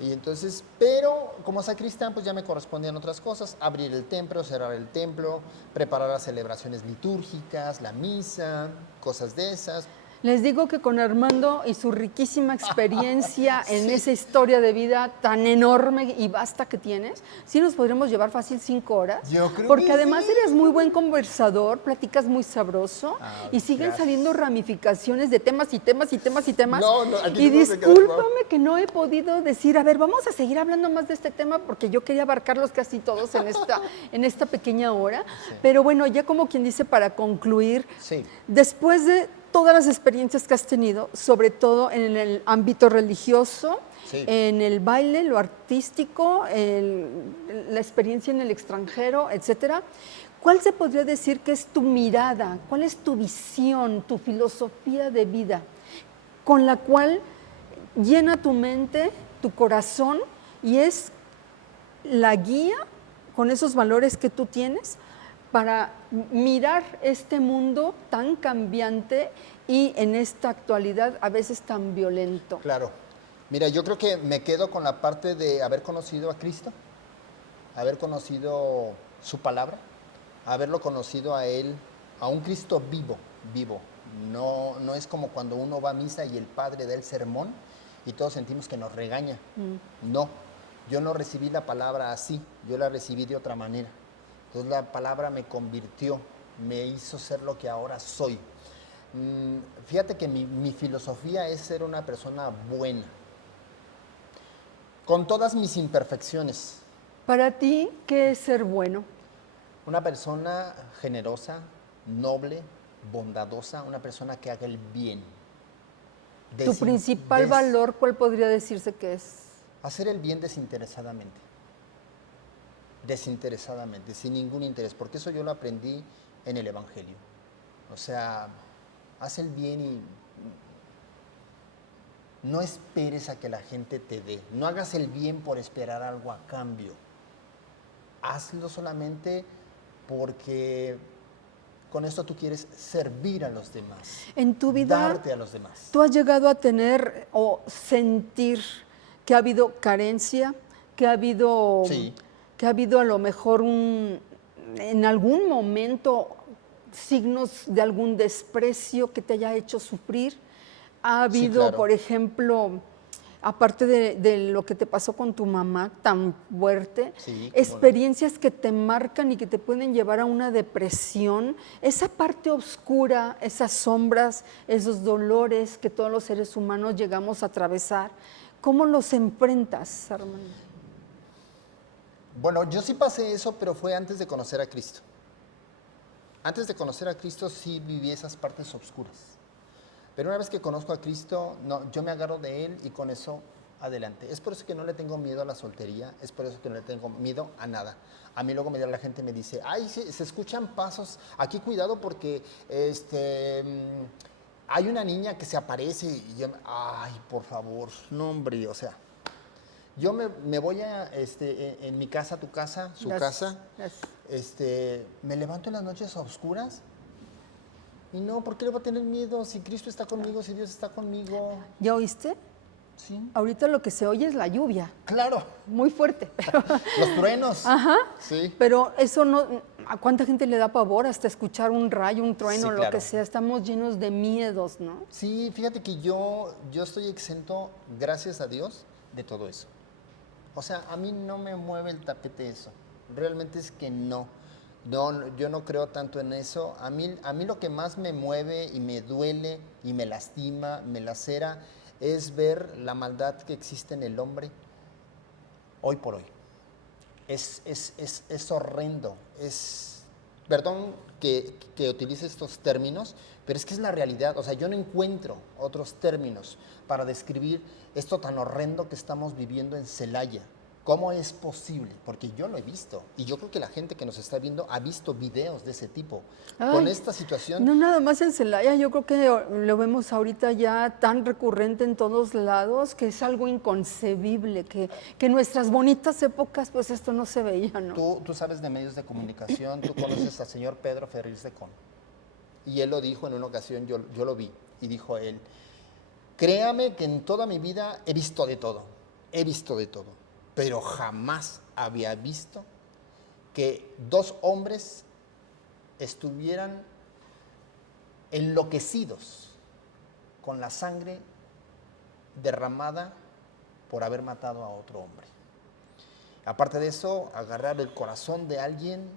Y entonces, pero como sacristán pues ya me correspondían otras cosas, abrir el templo, cerrar el templo, preparar las celebraciones litúrgicas, la misa, cosas de esas. Les digo que con Armando y su riquísima experiencia en Sí. esa historia de vida tan enorme y vasta que tienes, sí nos podremos llevar fácil 5 horas. Yo creo porque que además sí. eres muy buen conversador, platicas muy sabroso y siguen gracias. saliendo ramificaciones de temas y temas y temas y temas. No, aquí y no se queda discúlpame que no he podido decir, a ver, vamos a seguir hablando más de este tema porque yo quería abarcarlos casi todos en esta pequeña hora. Sí. Pero bueno, ya como quien dice, para concluir, Sí. después de todas las experiencias que has tenido, sobre todo en el ámbito religioso, Sí. en el baile, lo artístico, la experiencia en el extranjero, etcétera, ¿cuál se podría decir que es tu mirada? ¿Cuál es tu visión, tu filosofía de vida con la cual llena tu mente, tu corazón y es la guía con esos valores que tú tienes para mirar este mundo tan cambiante y en esta actualidad a veces tan violento? Claro. Mira, yo creo que me quedo con la parte de haber conocido a Cristo, haber conocido su palabra, haberlo conocido a Él, a un Cristo vivo, vivo. No es como cuando uno va a misa y el padre da el sermón y todos sentimos que nos regaña. No, yo no recibí la palabra así, yo la recibí de otra manera. Entonces la palabra me convirtió, me hizo ser lo que ahora soy. Fíjate que mi filosofía es ser una persona buena, con todas mis imperfecciones. Para ti, ¿qué es ser bueno? Una persona generosa, noble, bondadosa, una persona que haga el bien. Tu principal valor, ¿cuál podría decirse que es? Hacer el bien desinteresadamente. Desinteresadamente, sin ningún interés, porque eso yo lo aprendí en el Evangelio. O sea, haz el bien y no esperes a que la gente te dé. No hagas el bien por esperar algo a cambio. Hazlo solamente porque con esto tú quieres servir a los demás. En tu vida, darte a los demás. ¿tú has llegado a tener o sentir que ha habido carencia, que ha habido, Sí. que ha habido a lo mejor en algún momento signos de algún desprecio que te haya hecho sufrir? ¿Ha Sí, habido, claro. por ejemplo, aparte de lo que te pasó con tu mamá tan fuerte, Sí, cómo no. experiencias que te marcan y que te pueden llevar a una depresión? Esa parte oscura, esas sombras, esos dolores que todos los seres humanos llegamos a atravesar, ¿cómo los enfrentas, Armando? Bueno, yo sí pasé eso, pero fue antes de conocer a Cristo. Antes de conocer a Cristo sí viví esas partes oscuras. Pero una vez que conozco a Cristo, no, yo me agarro de Él y con eso adelante. Es por eso que no le tengo miedo a la soltería, es por eso que no le tengo miedo a nada. A mí luego la gente me dice, ay, se escuchan pasos, aquí cuidado porque hay una niña que se aparece y yo, ay, por favor, no hombre, o sea, yo me voy en mi casa, tu casa, su Gracias, casa, gracias. me levanto en las noches a oscuras y no, ¿por qué le voy a tener miedo si Cristo está conmigo, si Dios está conmigo? ¿Ya oíste? Sí. Ahorita lo que se oye es la lluvia, Claro, muy fuerte. Pero, los truenos. ajá, Sí. pero eso no, ¿a cuánta gente le da pavor hasta escuchar un rayo, un trueno, Sí, lo claro. que sea? Estamos llenos de miedos, ¿no? Sí, fíjate que yo estoy exento, gracias a Dios, de todo eso. O sea, a mí no me mueve el tapete eso. Realmente es que no. No, yo no creo tanto en eso. A mí lo que más me mueve y me duele y me lastima, me lacera, es ver la maldad que existe en el hombre hoy por hoy. Es horrendo. Perdón que utilice estos términos, pero es que es la realidad. O sea, yo no encuentro otros términos para describir esto tan horrendo que estamos viviendo en Celaya. ¿Cómo es posible? Porque yo lo he visto y yo creo que la gente que nos está viendo ha visto videos de ese tipo. Con Ay, esta situación, no nada más en Celaya, yo creo que lo vemos ahorita ya tan recurrente en todos lados que es algo inconcebible, que en nuestras bonitas épocas pues esto no se veía, ¿no? tú sabes de medios de comunicación, tú conoces al señor Pedro Ferriz de Con. Y él lo dijo en una ocasión, yo lo vi, y dijo él, créame que en toda mi vida he visto de todo, pero jamás había visto que dos hombres estuvieran enloquecidos con la sangre derramada por haber matado a otro hombre. Aparte de eso, agarrar el corazón de alguien,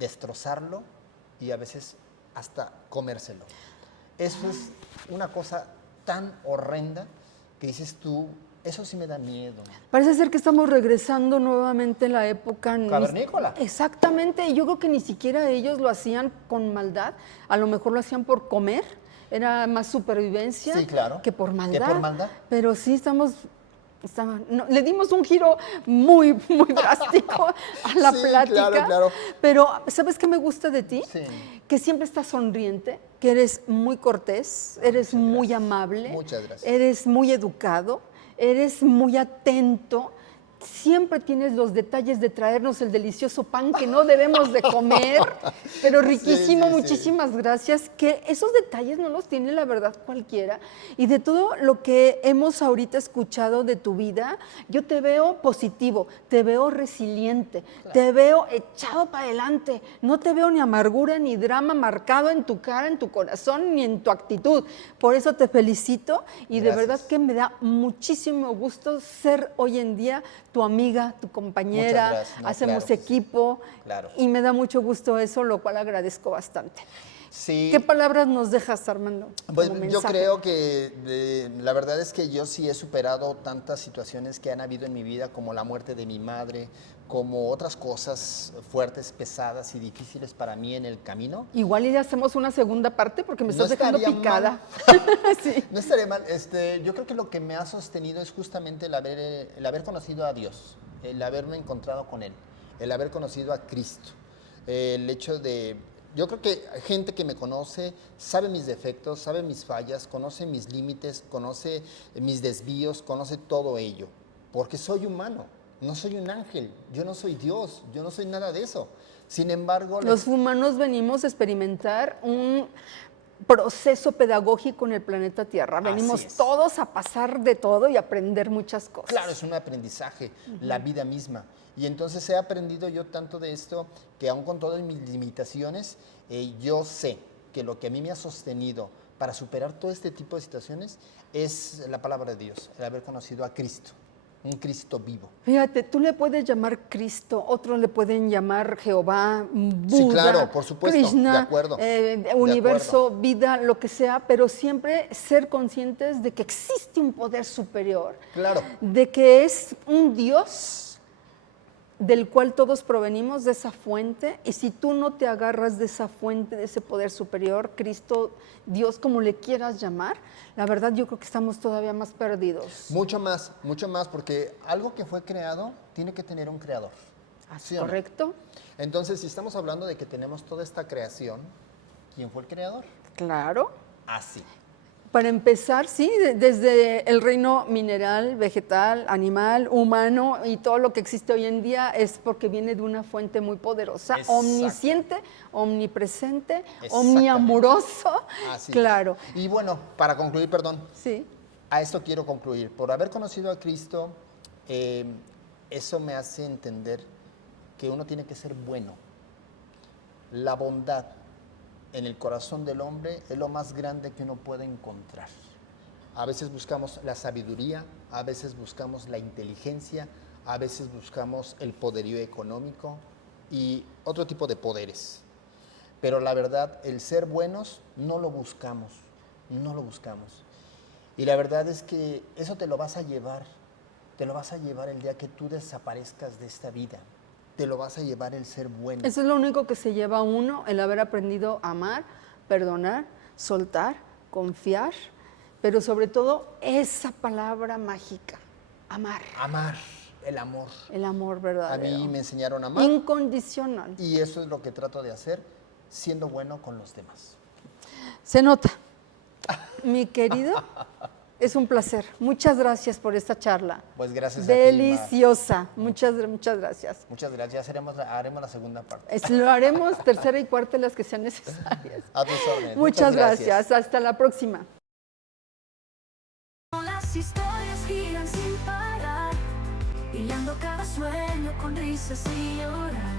destrozarlo y a veces hasta comérselo. Eso es una cosa tan horrenda que dices tú, eso sí me da miedo. Parece ser que estamos regresando nuevamente a la época Cavernícola. Exactamente, y yo creo que ni siquiera ellos lo hacían con maldad, a lo mejor lo hacían por comer, era más supervivencia Sí, claro. que por maldad. Que por maldad. Pero sí le dimos un giro muy, muy drástico a la Sí, plática. claro, claro. Pero, ¿sabes qué me gusta de ti? Sí. Que siempre estás sonriente, que eres muy cortés, eres muchas muy gracias. amable, Muchas gracias. eres muy educado, eres muy atento. Siempre tienes los detalles de traernos el delicioso pan que no debemos de comer, pero riquísimo, sí, sí. muchísimas gracias, que esos detalles no los tiene la verdad cualquiera. Y de todo lo que hemos ahorita escuchado de tu vida, yo te veo positivo, te veo resiliente, te veo echado para adelante, no te veo ni amargura ni drama marcado en tu cara, en tu corazón, ni en tu actitud. Por eso te felicito y de Gracias. verdad que me da muchísimo gusto ser hoy en día tu amiga, tu compañera, Muchas gracias. No, hacemos claro que sí. equipo Claro. y me da mucho gusto eso, lo cual agradezco bastante. Sí. ¿Qué palabras nos dejas, Armando? Pues como yo mensaje? creo que la verdad es que yo sí he superado tantas situaciones que han habido en mi vida, como la muerte de mi madre, como otras cosas fuertes, pesadas y difíciles para mí en el camino. Igual y le hacemos una segunda parte porque me No estás dejando estaría picada. Sí. No estaría mal. Yo creo que lo que me ha sostenido es justamente el haber conocido a Dios, el haberme encontrado con Él, el haber conocido a Cristo. El hecho de... Yo creo que gente que me conoce sabe mis defectos, sabe mis fallas, conoce mis límites, conoce mis desvíos, conoce todo ello. Porque soy humano, no soy un ángel, yo no soy Dios, yo no soy nada de eso. Sin embargo... Los humanos venimos a experimentar un proceso pedagógico en el planeta Tierra. Venimos es. todos a pasar de todo y aprender muchas cosas. Claro, es un aprendizaje, la vida misma. Y entonces he aprendido yo tanto de esto que aun con todas mis limitaciones, yo sé que lo que a mí me ha sostenido para superar todo este tipo de situaciones es la palabra de Dios, el haber conocido a Cristo, un Cristo vivo. Fíjate, tú le puedes llamar Cristo, otros le pueden llamar Jehová, Buda, Sí, claro, por supuesto, Krishna, de acuerdo, universo, vida, lo que sea, pero siempre ser conscientes de que existe un poder superior, Claro. de que es un Dios del cual todos provenimos, de esa fuente, y si tú no te agarras de esa fuente, de ese poder superior, Cristo, Dios, como le quieras llamar, la verdad yo creo que estamos todavía más perdidos. Mucho más, porque algo que fue creado tiene que tener un creador. ¿Sí o no? ¿Correcto? Entonces, si estamos hablando de que tenemos toda esta creación, ¿quién fue el creador? Claro. Así. Para empezar, sí, desde el reino mineral, vegetal, animal, humano y todo lo que existe hoy en día es porque viene de una fuente muy poderosa, Exacto. omnisciente, omnipresente, Exactamente. omniamoroso. Así Claro. es. Y bueno, para concluir, perdón, Sí. a esto quiero concluir. Por haber conocido a Cristo, eso me hace entender que uno tiene que ser bueno. La bondad en el corazón del hombre es lo más grande que uno puede encontrar. A veces buscamos la sabiduría, a veces buscamos la inteligencia, a veces buscamos el poderío económico y otro tipo de poderes. Pero la verdad, el ser buenos no lo buscamos, no lo buscamos. Y la verdad es que eso te lo vas a llevar el día que tú desaparezcas de esta vida. Te lo vas a llevar el ser bueno. Eso es lo único que se lleva a uno, el haber aprendido a amar, perdonar, soltar, confiar, pero sobre todo esa palabra mágica, amar. Amar, el amor. El amor A verdadero. mí me enseñaron a amar Incondicional. y eso es lo que trato de hacer, siendo bueno con los demás. Se nota. Mi querido, es un placer. Muchas gracias por esta charla. Pues gracias a ti, Mar. Deliciosa. Muchas gracias. Muchas gracias, haremos la segunda parte. Lo haremos tercera y cuarta las que sean necesarias. A tus órdenes. Muchas gracias. Hasta la próxima. Las historias giran sin parar, hilando cada sueño con risas y llorar.